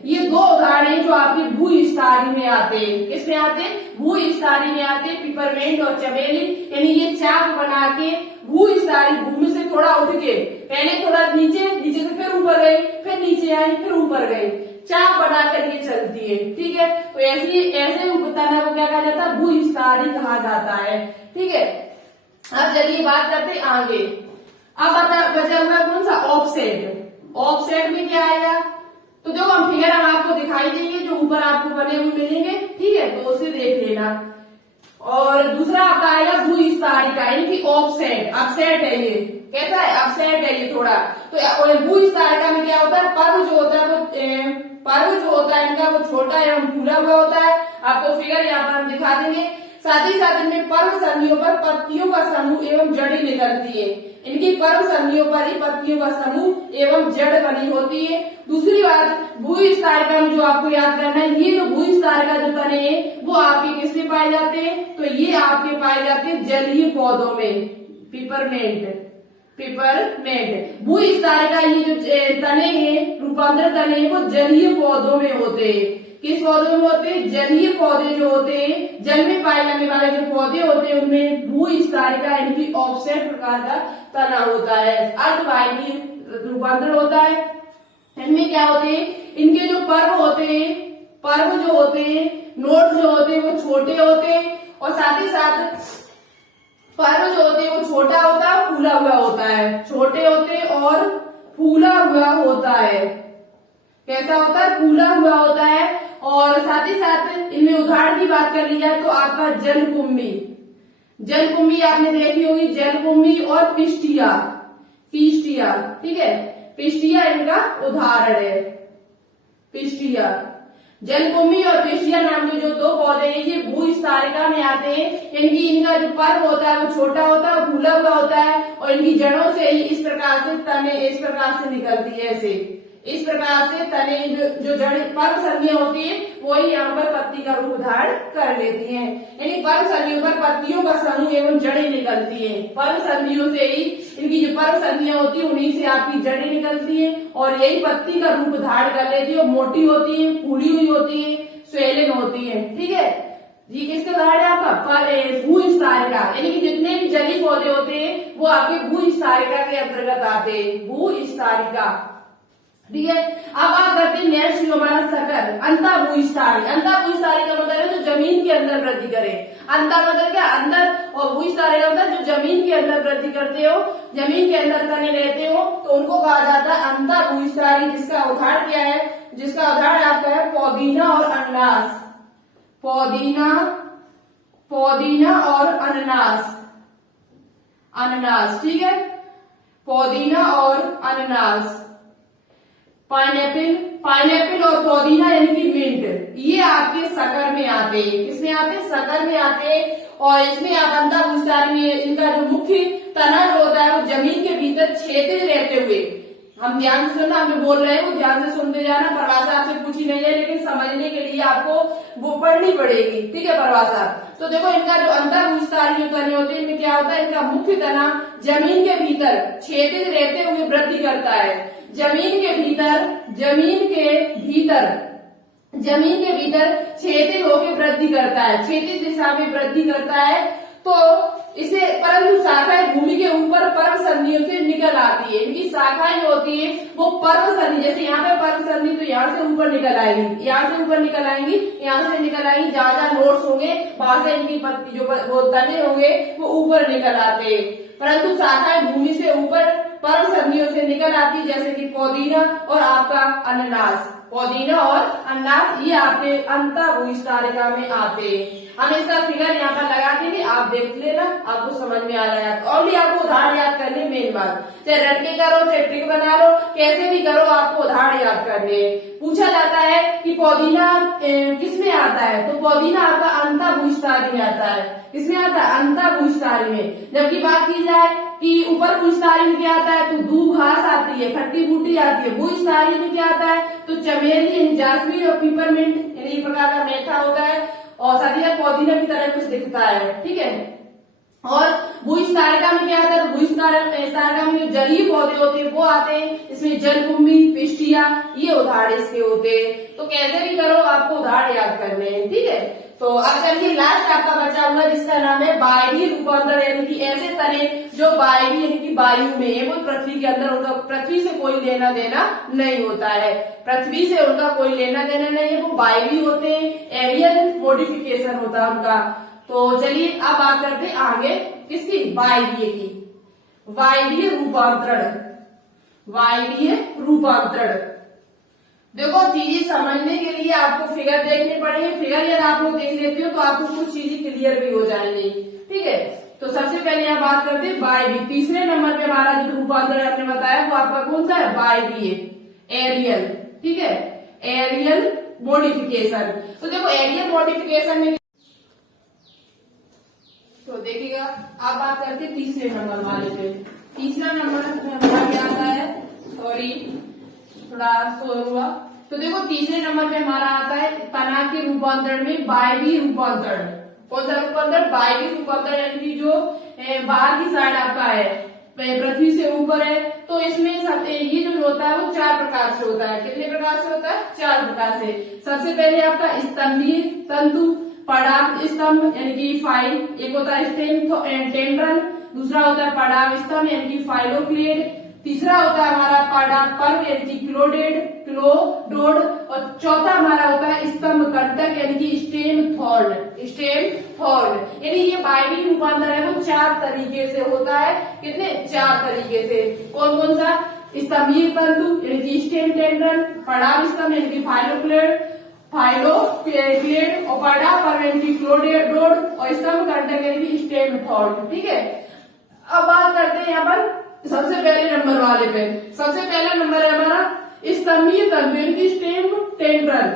ये दो उदाहरण जो आपके भूविस्तारी में आते हैं, किसमें आते हैं, भूविस्तारी में आते हैं, पिपरमेंट और चमेली। यानी ये चाप बना के भूविस्तारी, भूमि से थोड़ा उठ के, पहले थोड़ा नीचे से फिर ऊपर गए, फिर नीचे आई, फिर ऊपर गए, चाप बना करके चलती है। ठीक है, तो ऐसे तना को क्या कहा जाता है, भूविस्तारी कहा जाता है। ठीक है, अब चलिए बात करते हैं आगे। अब बचा हुआ कौन सा, ऑफसेट। ऑफसेट में क्या आएगा, तो देखो हम फिगर हम आपको दिखाई देंगे जो ऊपर आपको बने हुए मिलेंगे, ठीक है, तो उसे देख लेना। और दूसरा आपका आएगा भूस्तारिका यानी कि ऑफसेट, अपसेट है ये, कैसा है, अपसेट है ये थोड़ा। तो भूस्तारिका में क्या होता है, पर्व जो होता है वो पर्व जो होता है इनका वो छोटा एवं फूला हुआ होता है। आपको फिगर यहाँ पर हम दिखा देंगे। साथ ही साथ इनमें पर्व संधियों पर पत्तियों का समूह एवं जड़ी निकलती है। इनकी पर्व संधियों पर ही पत्तियों का समूह एवं जड़ बनी होती है। दूसरी बात, भूस्तारिका में जो आपको याद करना है, ये जो भूस्तारिका जो तने हैं वो आपके किसमें पाए जाते हैं, तो ये आपके पाए जाते हैं जलीय पौधों में, पिपरमेंट। भूस्तारिका ये जो तने हैं, रूपांतर तने हैं, वो जलीय पौधों में होते हैं। किस पौधों में होते हैं, जलीय पौधे जो होते हैं, जल में पाए जाने वाले जो पौधे होते हैं उनमें भूस्तारिका यानी कि ऑफसेट प्रकार का तना होता है, अर्धवाहिनी रूपांतर होता है। इनमें क्या होते हैं, इनके जो पर्व होते हैं, पर्व जो होते हैं, नोड जो होते हैं वो छोटे होते हैं, और साथ ही साथ पर्व जो होते हैं वो छोटा होता है, फूला हुआ होता है, छोटे होते हैं और फूला हुआ होता है। कैसा होता है, फूला हुआ होता है। और साथ ही साथ इनमें उदाहरण की बात कर ली जाए तो आपका जलकुंभी, जलकुंभी आपने देखी होगी, जलकुंभी और पिस्टिया, ठीक है, पिस्टिया इनका उदाहरण है। पिस्टिया, जलकुंभी और पिस्टिया नाम के जो दो पौधे हैं ये भूस्तारिका में आते हैं। इनका जो पर्व होता है वो छोटा होता है, फूला हुआ होता है, और इनकी जड़ों से ही इस प्रकार से तने इस प्रकार से निकलती है, ऐसे इस प्रकार से तने जो जड़ पर्व संधियां होती है वो ही यहाँ पर पत्ती का रूप धारण कर लेती हैं। यानी पर्व संधियों पर पत्तियों का समूह एवं जड़ें निकलती हैं। पर्व संधियों से ही इनकी जो पर्व संधियां होती है उन्हीं से आपकी जड़ें निकलती हैं और यही पत्ती का रूप धारण कर लेती है। मोटी होती है, फूली हुई होती है, स्वेलिंग होती है, ठीक है जी। किसका उदाहरण है आपका, भूस्तारिका, यानी कि जितने भी जलीय पौधे होते हैं वो आपके भूस्तारिका के अंतर्गत आते हैं, भूस्तारिका, ठीक है। अब आप करते हैं नेक्स्ट जो हमारा सकर, अंता भूस्तारिका। अंता भूस्तारिका मतलब है जो जमीन के अंदर वृद्धि करे। अंता मतलब क्या, अंदर, और भूस्तारिका मतलब जो जमीन के अंदर वृद्धि करते हो, जमीन के अंदर तने रहते हो, तो उनको कहा जाता है अंता भूस्तारिका। जिसका उदाहरण क्या है, जिसका उदाहरण आपका है पुदीना और अनानास, पुदीना और अनानास, ठीक है, पुदीना और अनानास। पाइनएप्पल और पुदीना यानी कि मिंट, ये आपके सकर में आते हैं। किसमें आते हैं, सकर में आते हैं। और इसमें आप अंता भूस्तारिका में इनका जो मुख्य तना जो होता है वो जमीन के भीतर छेदित रहते हुए, हम ध्यान से सुनना, हम जो बोल रहे हैं वो ध्यान से सुनते जाना। परिभाषा आपसे पूछी नहीं है लेकिन समझने के लिए आपको वो पढ़नी पड़ेगी, ठीक है, परिभाषा। तो देखो इनका जो अंतर भूस्तारिका तने होते हैं इनमें क्या होता है, इनका मुख्य तना जमीन के भीतर छेदित रहते हुए वृद्धि करता है। जमीन के भीतर छेदित होकर वृद्धि करता है, क्षैतिज दिशा में वृद्धि करता है। तो इसे, परंतु शाखाएं भूमि के ऊपर पर्व संधियों से निकल आती है। इनकी शाखाएं जो होती है वो पर्व संधि, जैसे यहाँ पे पर्व संधि तो यहाँ से ऊपर निकल आएगी, यहाँ से ऊपर निकल आएंगी, यहाँ से निकल आएंगी, जहाँ जहाँ नोड्स होंगे वहां से इनकी पत्ती जो वो तने होंगे वो ऊपर निकल आते हैं। परंतु शाखाएं भूमि से ऊपर पर्व संधियों से निकल आती है, जैसे कि पुदीना और आपका अनानास। पुदीना और अनानास ये आपके अंता भूस्तारिका में आते हैं। हम इसका फिगर यहाँ पर लगा देंगे, आप देख लेना, आपको समझ में आ जाएगा। तो ऑनली आपको उदाहरण याद करने, मेन बात, चाहे रट के करो चाहे ट्रिक बना लो, कैसे भी करो, आपको उदाहरण याद करने। पूछा जाता है कि पुदीना किसमें आता है, तो पुदीना आपका अंता भूस्तारिका में आता है। किसमें आता है, अंता भूस्तारिका में। जबकि बात की जाए कि ऊपर भूस्तारिका में क्या आता है, तो दूब घास आती है, खट्टी बूटी आती है। भूस्तारिका में क्या आता है, तो चमेली, जासमीन और पिपरमिंट, यानी एक प्रकार का मेथा होता है, और साथ ही पुदीना की तरह कुछ दिखता है, ठीक है। और भूस्तारिका में क्या आता है, तो भूस्तारिका में जो जलीय पौधे होते हैं वो आते हैं। इसमें जलकुंभी, पिस्टिया, ये उदाहरण इसके होते हैं। तो कैसे भी करो आपको उदाहरण याद करने हैं, ठीक है। तो अब चलिए लास्ट आपका बचा हुआ जिसका नाम है वायवीय रूपांतर, यानी कि ऐसे तने जो वायवीय यानी कि वायु में है, वो पृथ्वी के अंदर, उनका पृथ्वी से कोई लेना देना नहीं होता है, पृथ्वी से उनका कोई लेना देना नहीं है, वो वायवीय होते हैं, एरियल मॉडिफिकेशन होता है उनका। तो चलिए अब बात करते हैं आगे किसकी, वायवीय की। वायवीय रूपांतरण, वायवीय रूपांतरण। देखो चीजें समझने के लिए आपको फिगर देखने पड़ेंगे, फिगर यदि आप लोग देख लेते हो तो आपको कुछ चीजें क्लियर भी हो जाएंगी। ठीक है, तो सबसे पहले यहाँ बात करते हैं वायवीय। तीसरे नंबर पे हमारा जो रूपांतरण आपने बताया वो आपका कौन सा है, वायवीय, एरियल। ठीक है, एरियल मॉडिफिकेशन। तो देखो एरियल मॉडिफिकेशन में तो देखिएगा, आप बात करते हैं तीसरे नंबर वाले पे। तीसरा नंबर हमारा क्या आता है, सॉरी थोड़ा शोर हुआ। तो देखो तीसरे नंबर पे हमारा आता है तना के रूपांतरण में वायवीय रूपांतरण। कौन सा रूपांतरण, वायवीय रूपांतरण, यानी कि जो बाहर की साइड आपका है, पृथ्वी से ऊपर है, तो इसमें सब ये जो होता है वो 4 प्रकार से होता है। कितने प्रकार से होता है, 4 प्रकार से। सबसे पहले आपका स्तंभीय तंतु, पड़ाव स्तंभ यानी कि फाइल, एक होता है स्टेम टेंड्रल, दूसरा होता है पड़ाव स्तंभ यानी कि फाइलोक्लेड, तीसरा होता है हमारा पड़ाव पर्व यानी कि क्लोडोड, और चौथा हमारा होता है स्तंभ कंटक यानी कि स्टेम थॉर्न। यानी ये वायवीय रूपांतरण है वो 4 तरीके से होता है। कितने, 4 तरीके से। कौन कौन सा, स्तंभीय तंतु यानी कि स्टेम टेंड्रल, पड़ाव स्तंभ यानी कि फाइलोक्लेड और पड़ाव पर्व यानी कि क्लोडोड, और स्तंभ कंटक यानी कि स्टेम थॉर्न। ठीक है, अब बात करते हैं यहाँ पर सबसे पहले नंबर वाले पे। सबसे पहला नंबर है हमारा स्तंभीय तंतु यानी कि स्टेम टेंड्रल।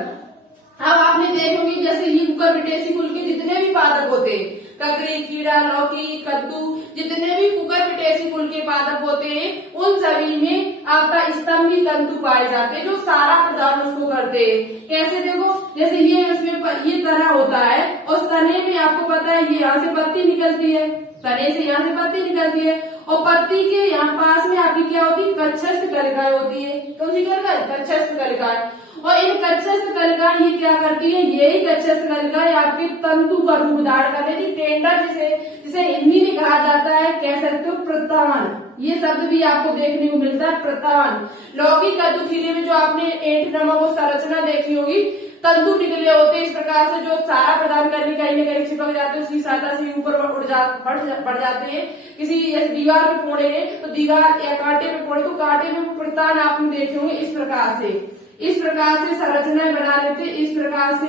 अब आपने देखोगे जैसे ही कुकुरबिटेसी कुल के जितने भी पादप होते हैं, ककड़ी, कीड़ा, लौकी, कद्दू, जितने भी कुकुरबिटेसी कुल के पादप होते हैं, उन सभी में आपका स्तंभीय तंतु पाए जाते हैं जो सारा प्रदान उसको करते हैं। कैसे, देखो जैसे ये इसमें ये तना होता है, उस तने में आपको पता है ये यहाँ से पत्ती निकलती है, तने से यहाँ से पत्ती निकलती है, और पत्ती के यहाँ पास में आपकी क्या होती है, कच्छस्थ कलिकाएं होती है। कौन सी कलिकाएं, कच्छस्थ कलिकाएं। और इन कच्छस्थ कलिकाएं ये क्या करती है, यही कच्छस्थ कलिकाएं आपके तंतु का रूप धारण कर लेती, टेंडर जिसे हिंदी में कहा जाता है, कह सकते हो प्रतावन। ये शब्द भी आपको देखने को मिलता है, प्रतावन। लौकी, कद्दू, खीरे में जो आपने एंट नामक वो संरचना देखी होगी, तंतु निकले होते हैं इस प्रकार से, जो सारा प्रदान करने कहीं न कहीं चिपक जाते हैं, उसकी सहायता से ऊपर बढ़ जाते हैं। किसी दीवार पे फोड़े हैं तो दीवार या कांटे पे फोड़े तो कांटे में प्रतान आपने देखे होंगे। इस प्रकार से संरचनाएं बना लेते, इस प्रकार से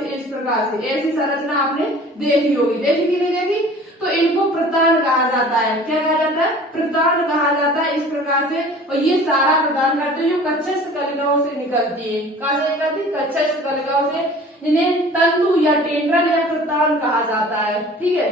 ऐसी संरचना आपने देखी होगी। देखी कि नहीं देखी, तो इनको प्रतान कहा जाता है। क्या कहा जाता है, प्रतान कहा जाता है इस प्रकार से। और ये सारा प्रदान करते हैं जो कच्छस्थ कलिकाओं से निकलती है। कहां से निकलती है, कच्छस्थ कलिकाओं से, जिन्हें तंतु या टेंड्रल या प्रतान कहा जाता है। ठीक है,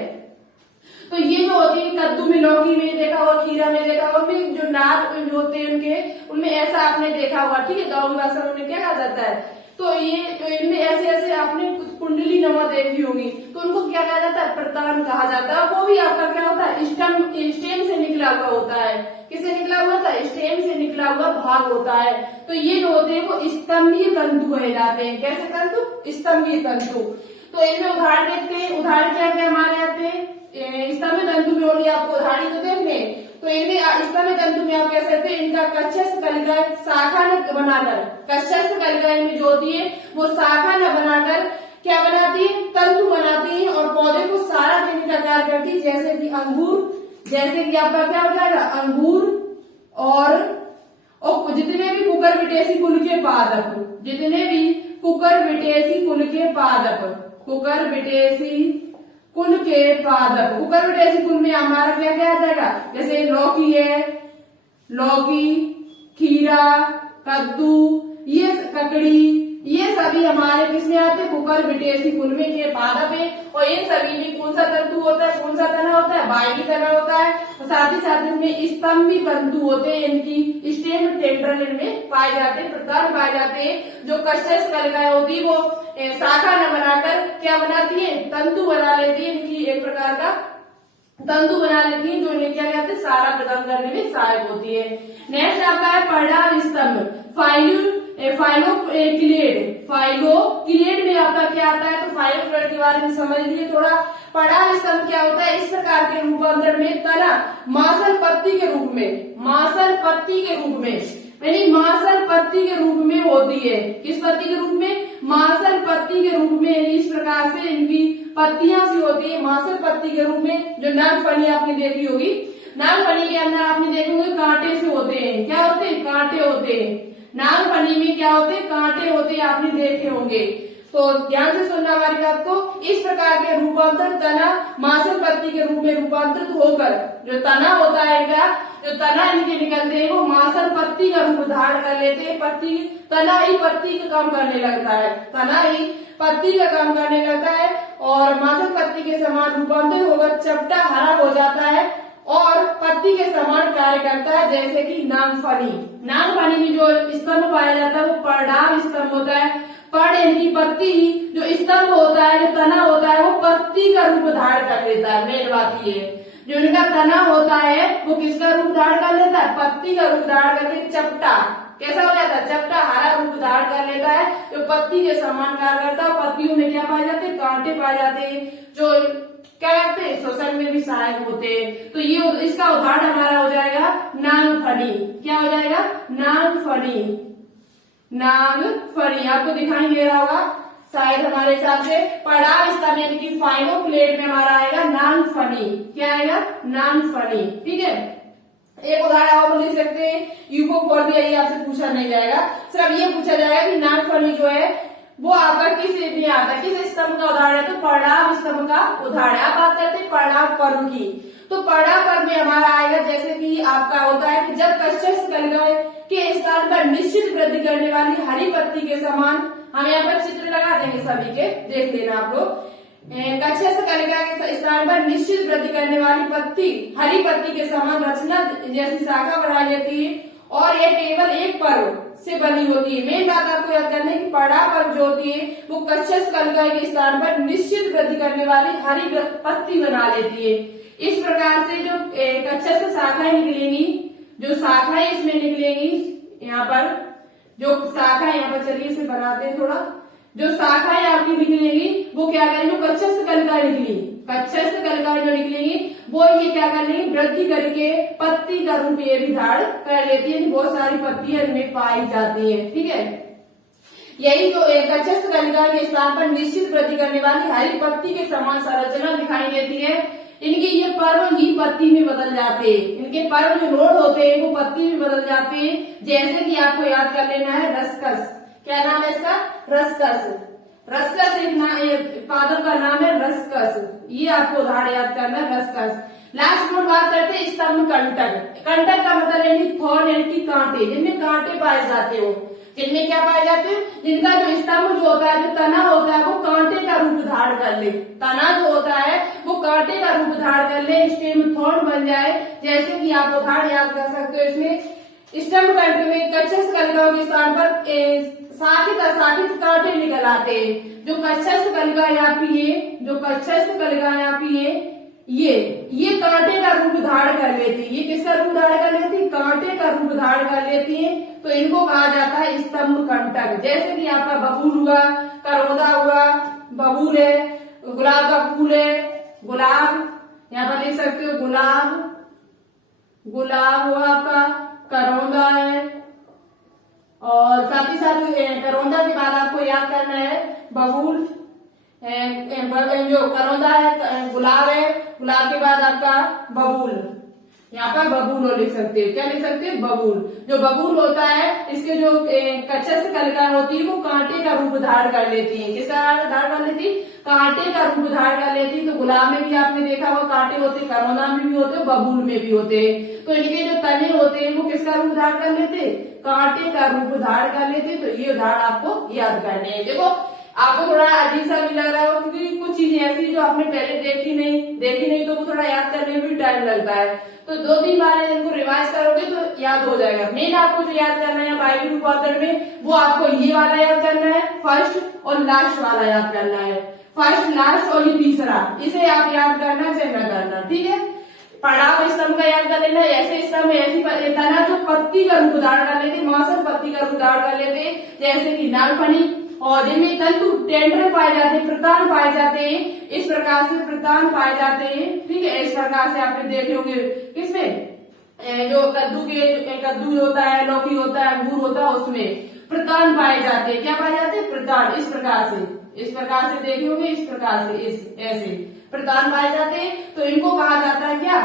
तो ये जो होती है कद्दू में, लौकी में देखा होगा, खीरा में देखा होगा, उनमें जो नाद होते हैं उनके, उनमें ऐसा आपने देखा होगा। ठीक है, गाँव की भाषा में क्या कहा जाता है, तो ये तो इनमें ऐसे आपने कुछ कुंडली नमा देखी होगी, तो उनको क्या कहा जाता है, प्रतान कहा जाता है। वो भी आपका क्या होता है, स्टेम से निकला हुआ होता है। किससे निकला हुआ था, स्टेम से निकला हुआ भाग होता है। तो ये जो होते हैं वो स्तंभीय तंतु कहे जाते हैं। कैसे तंतु, स्तंभीय तंतु। तो इनमें उदाहरण देखते हैं, उदाहरण क्या क्या हमारे आते हैं, स्तंभीय तंतु में होगी आपको उदाहरण तो देखने। तो इनमें स्तंभीय तंतु में आप कह सकते हैं इनका कच्छस्थ कलिकाएं शाखा न बनाकर, कच्छस्थ कलिकाएं में जो होती है वो शाखा न बनाकर क्या बनाती है, तंतु बनाती है, और पौधे को सारा देने का कार्य करती है। जैसे कि अंगूर, जैसे कि आपका क्या हो जाएगा, अंगूर, और जितने भी कुकुरबिटेसी कुल के पादप, जितने भी कुकुरबिटेसी कुल के पादप, कुकुरबिटेसी कुल के पादप, कुकुरबिटेसी कुल में हमारा क्या क्या आ जाएगा, जैसे लौकी है, लौकी, खीरा, कद्दू, ये ककड़ी, ये सभी हमारे किसमें आते हैं, कुकुरबिटेसी कुल में के पादप है। और इन सभी में कौन सा तंतु होता है, कौन सा तना होता है, वायवीय तना होता है। और साथ ही साथ इनमें स्तंभीय तंतु होते हैं, इनकी स्टेम टेंड्रल इनमें पाए जाते हैं, प्रतान पाए जाते हैं। जो कच्छस्थ कलिकाएं होती है वो शाखा न बनाकर क्या बनाती है, तंतु बना लेती है, इनकी एक प्रकार का तंतु बना लेती है, जो इन्हें क्या कहते हैं, सारा प्रदान करने में सहायक होती है। नेक्स्ट आता है पड़ाव स्तंभ, फाइलोक्लेड में आपका क्या आता है, तो फाइलोक्लेड के बारे में समझ लीजिए थोड़ा। पड़ाव स्तंभ क्या होता है, इस प्रकार के रूपांतरण में तना मासल पत्ती के रूप में, मासल पत्ती के रूप में, यानी मासल पत्ती के रूप में होती है। किस पत्ती के रूप में, मासल पत्ती के रूप में। इस प्रकार से इनकी पत्तियां सी होती है मासल पत्ती के रूप में। जो नर्व फली आपने देखी होगी, नागफनी के अंदर आपने देखोगे कांटे से होते हैं, क्या होते हैं, कांटे होते हैं। नागफनी में क्या होते हैं, कांटे होते हैं, आपने देखे होंगे। तो ध्यान से सुनना हमारी बात को। इस प्रकार के रूपांतर तना मांसल पत्ती के रूप में रूपांतरित होकर जो तना होता है इनका, जो तना इनके निकलते हैं वो मांसल पत्ती का रूप धारण कर लेते हैं। पत्ती तना ही पत्ती का काम करने लगता है, तना ही पत्ती का काम करने लगता है और मांसल पत्ती के समान रूपांतरित होकर चपटा हरा हो जाता है और पत्ती के समान कार्य करता है, जैसे कि नागफनी। नागफनी में जो स्तंभ पाया जाता है वो पर्णाव स्तंभ होता है। पर्ण यानी कि पत्ती, जो स्तंभ होता है, जो तना होता है वो पत्ती का रूप धारण कर लेता है। मेन बात ये है, जो इनका तना होता है वो किसका रूप धारण कर लेता है, पत्ती का रूप धारण करके चपटा कैसा हो जाता है, चपटा हरा रूप धारण कर लेता है, जो पत्ती के समान कार्य करता है। पत्तियों में क्या पाए जाते हैं, कांटे पाए जाते हैं, जो क्या करते हैं, श्वसन में भी सहायक होते हैं। तो ये इसका उदाहरण हमारा हो जाएगा नागफनी। क्या हो जाएगा, नागफनी। नागफनी आपको दिखाई दे रहा होगा शायद हमारे हिसाब से। पड़ाव स्तंभ यानी कि फाइनोप्लेट में हमारा आएगा नागफनी। क्या आएगा, नागफनी। ठीक है, एक उदाहरण और लिख सकते हैं, यूकोफोर्बिया, ये आपसे पूछा नहीं जाएगा, सिर्फ ये पूछा जाएगा कि नागफनी जो है वो आपका किस में आता है, किस स्तंभ का उदाहरण है, तो पर्णाव स्तंभ का उदाहरण। आप बात करते हैं पर्णाव पर्व की, तो पर्णाव पर्व में हमारा आएगा जैसे कि आपका होता है कि जब कच्चस कलिकाएं के स्थान पर निश्चित वृद्धि करने वाली हरी पत्ती के समान, हम यहाँ पर चित्र लगा देंगे सभी के, देख लेना आप लोग। कच्चस कलिका के स्थान पर निश्चित वृद्धि करने वाली पत्ती हरी पत्ती के समान रचना जैसी शाखा बढ़ाई जाती है और यह केवल एक पर्व से बनी होती है। मेन बात आपको याद करना है कि पर्णाव पर्व जो होती है वो कच्चस कलिका के स्थान पर निश्चित वृद्धि करने वाली हरी पत्ती बना लेती है। इस प्रकार से जो कच्चस शाखाएं निकलेंगी, जो शाखाएं इसमें निकलेंगी, यहाँ पर जो शाखा यहाँ पर, चलिए इसे बनाते हैं थोड़ा, जो शाखाएं आपकी निकलेंगी वो क्या करेंगी, जो कच्चस कलिकाएं निकली, कच्चस कलिकाएं जो निकलेंगी वो ये क्या कर लेंगी, वृद्धि करके पत्ती का रूप ये भी धारण कर लेती है। बहुत सारी पत्तियां इनमें पाई जाती है। ठीक है, यही तो कच्चस कलिका के स्थान पर निश्चित वृद्धि करने वाली हरी पत्ती के समान संरचना दिखाई देती है। इनके ये पर्व ही पत्ती में बदल जाते हैं, इनके पर्व जो नोड होते हैं वो पत्ती में बदल जाते हैं। जैसे कि आपको याद कर लेना है रसकस, क्या नाम है इसका, रसकस। रसकस एक पादप का नाम है रसकस, ये आपको उदाहरण याद करना है, रसकस। लास्ट नोड बात करते हैं स्तंभ कंटक। कंटक का मतलब है थॉर्न यानी कि कांटे, जिनमें कांटे पाए जाते हो, जिनमें क्या पाए जाते हैं, जिनका जो स्तंभ जो होता है, जो तना होता है वो कांटे का रूप धारण कर ले। तना जो होता है वो कांटे का रूप धारण कर ले, स्टेम थॉर्न बन जाए। जैसे कि आप उदाहरण याद कर सकते हो इसमें, स्तंभ कंटक में कच्चस कलिकाओं के स्थान पर शाखित अशाखित कांटे निकल आते हैं। जो कच्चस कलिका यहाँ पिए, जो कच्चस कलिका यहाँ पिए, ये कांटे का रूप धारण कर लेती है। ये किसका रूप धारण कर लेती है, कांटे का रूप धारण कर लेती है। तो इनको कहा जाता है स्तंभ कंटक। जैसे कि आपका बबूल हुआ, करौंदा हुआ, बबूल है, गुलाब का फूल है, गुलाब यहाँ पर देख सकते हो, गुलाब, गुलाब हुआ आपका, करौंदा है, और साथ ही साथ करौंदा के बाद आपको याद करना है बबूल, जो करौंदा है, गुलाब है, गुलाब के बाद आपका बबूल, यहाँ पर बबूल लिख सकते हो। क्या लिख सकते हो, बबूल। जो बबूल होता है इसके जो कच्चस कलिका होती है वो कांटे का रूप धारण कर लेती है। किसका धारण कर लेती, कांटे का रूप धारण कर लेती। तो गुलाब में भी आपने देखा हुआ कांटे होते, करौंदा में भी होते, बबूल में भी होते। तो इनके जो तने होते हैं वो किसका रूप धारण कर लेते, कांटे का रूप धारण कर लेते। तो ये उदाहरण आपको याद करने हैं। देखो आपको थोड़ा अजीब सा भी लग रहा हो क्योंकि कुछ चीजें ऐसी जो आपने पहले देखी नहीं तो वो थोड़ा याद करने में भी टाइम लगता है। तो 2-3 बार इनको रिवाइज करोगे तो याद हो जाएगा। मेन आपको जो याद करना है बाइबिल रूपांतरण में, वो आपको ये वाला याद करना है, फर्स्ट और लास्ट वाला याद करना है। फर्स्ट, लास्ट और ये तीसरा, इसे आप याद करना चाहे न करना। ठीक है, पर्णाव स्तंभ का याद कर लेना। ऐसे स्तंभ ऐसी तना जो पत्ती का रूप धारण कर लेते, मांसल पत्ती का रूप धारण कर लेते, जैसे कि नागफनी, और जिनमें तंतु टेंडर पाए जाते हैं, प्रतान पाए जाते हैं। इस प्रकार से प्रतान पाए जाते हैं। ठीक है, इस प्रकार से आपने देखे होंगे किसमें, जो कद्दू होता है, लौकी होता है, अंगूर होता है, उसमें प्रतान पाए जाते हैं। क्या पाए जाते हैं, प्रतान। इस प्रकार से इस प्रकार से देखे होंगे, इस प्रकार से, इस ऐसे प्रधान पाए जाते हैं। तो इनको कहा जाता है क्या,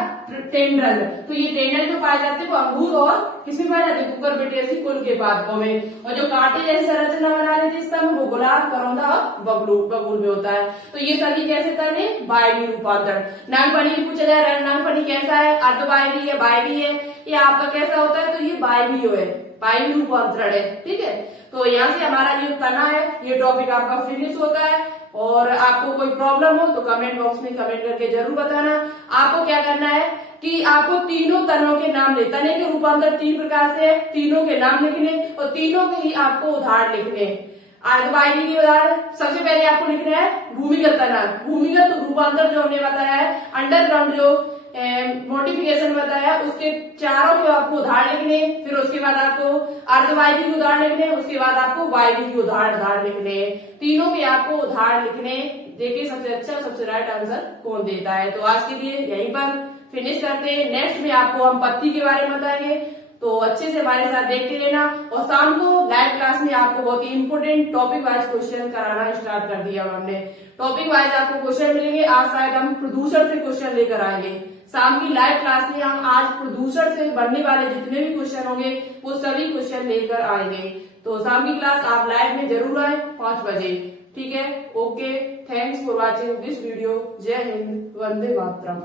टेंड्रल। तो ये टेंड्रल जो पाए जाते हैं वो अंगूर और किसमें पाए जाते हैं, कुकुरबिटेसी कुल के पादपों में। और जो कांटे जैसी संरचना बना लेते हैं स्तंभ, वो गुलाब, करौंदा और बबूल में होता है। तो ये सभी कैसे तन है, वायवीय रूपांतरण। नागफनी पूछा जाए, नागफनी कैसा है, अर्धवायवीय है, वायवीय है, ये आपका कैसा होता है, तो ये वायवीय है, वायवीय रूपांतरण है। ठीक है, तो यहाँ से हमारा जो तना है ये टॉपिक आपका फिनिश होता है। और आपको कोई प्रॉब्लम हो तो कमेंट बॉक्स में कमेंट करके जरूर बताना। आपको क्या करना है कि आपको तीनों तनों के नाम ले, तने के रूपांतर 3 प्रकार से है, तीनों के नाम लिखने और तीनों के ही आपको उदाहरण लिखने। अर्धवायवीय के उदाहरण सबसे पहले आपको लिखना है भूमिगत तना। भूमिगत रूपांतर जो हमने बताया है, अंडरग्राउंड जो मॉडिफिकेशन बताया, उसके चारों के आपको उदाहरण लिखने। फिर उसके बाद आपको अर्धवायवीय उदाहरण लिखने, उसके बाद आपको वायवीय उदाहरण लिखने। तीनों के आपको उदाहरण लिखने। देखिए सबसे अच्छा सबसे राइट आंसर कौन देता है। तो आज के लिए यहीं पर फिनिश करते हैं। नेक्स्ट में आपको हम पत्ती के बारे में बताएंगे, तो अच्छे से हमारे साथ देखते रहना। और शाम को लाइव क्लास में आपको बहुत ही इंपोर्टेंट टॉपिक वाइज क्वेश्चन कराना स्टार्ट कर दिया हमने। टॉपिक वाइज आपको क्वेश्चन मिलेंगे। आज शायद हम प्रदूषण से क्वेश्चन लेकर आएंगे। शाम की लाइव क्लास में हम आज प्रदूषण से बनने वाले जितने भी क्वेश्चन होंगे वो सभी क्वेश्चन लेकर आएंगे। तो शाम की क्लास आप लाइव में जरूर आए 5 बजे। ठीक है, okay, thanks for watching this video. जय हिंद, वंदे मातरम।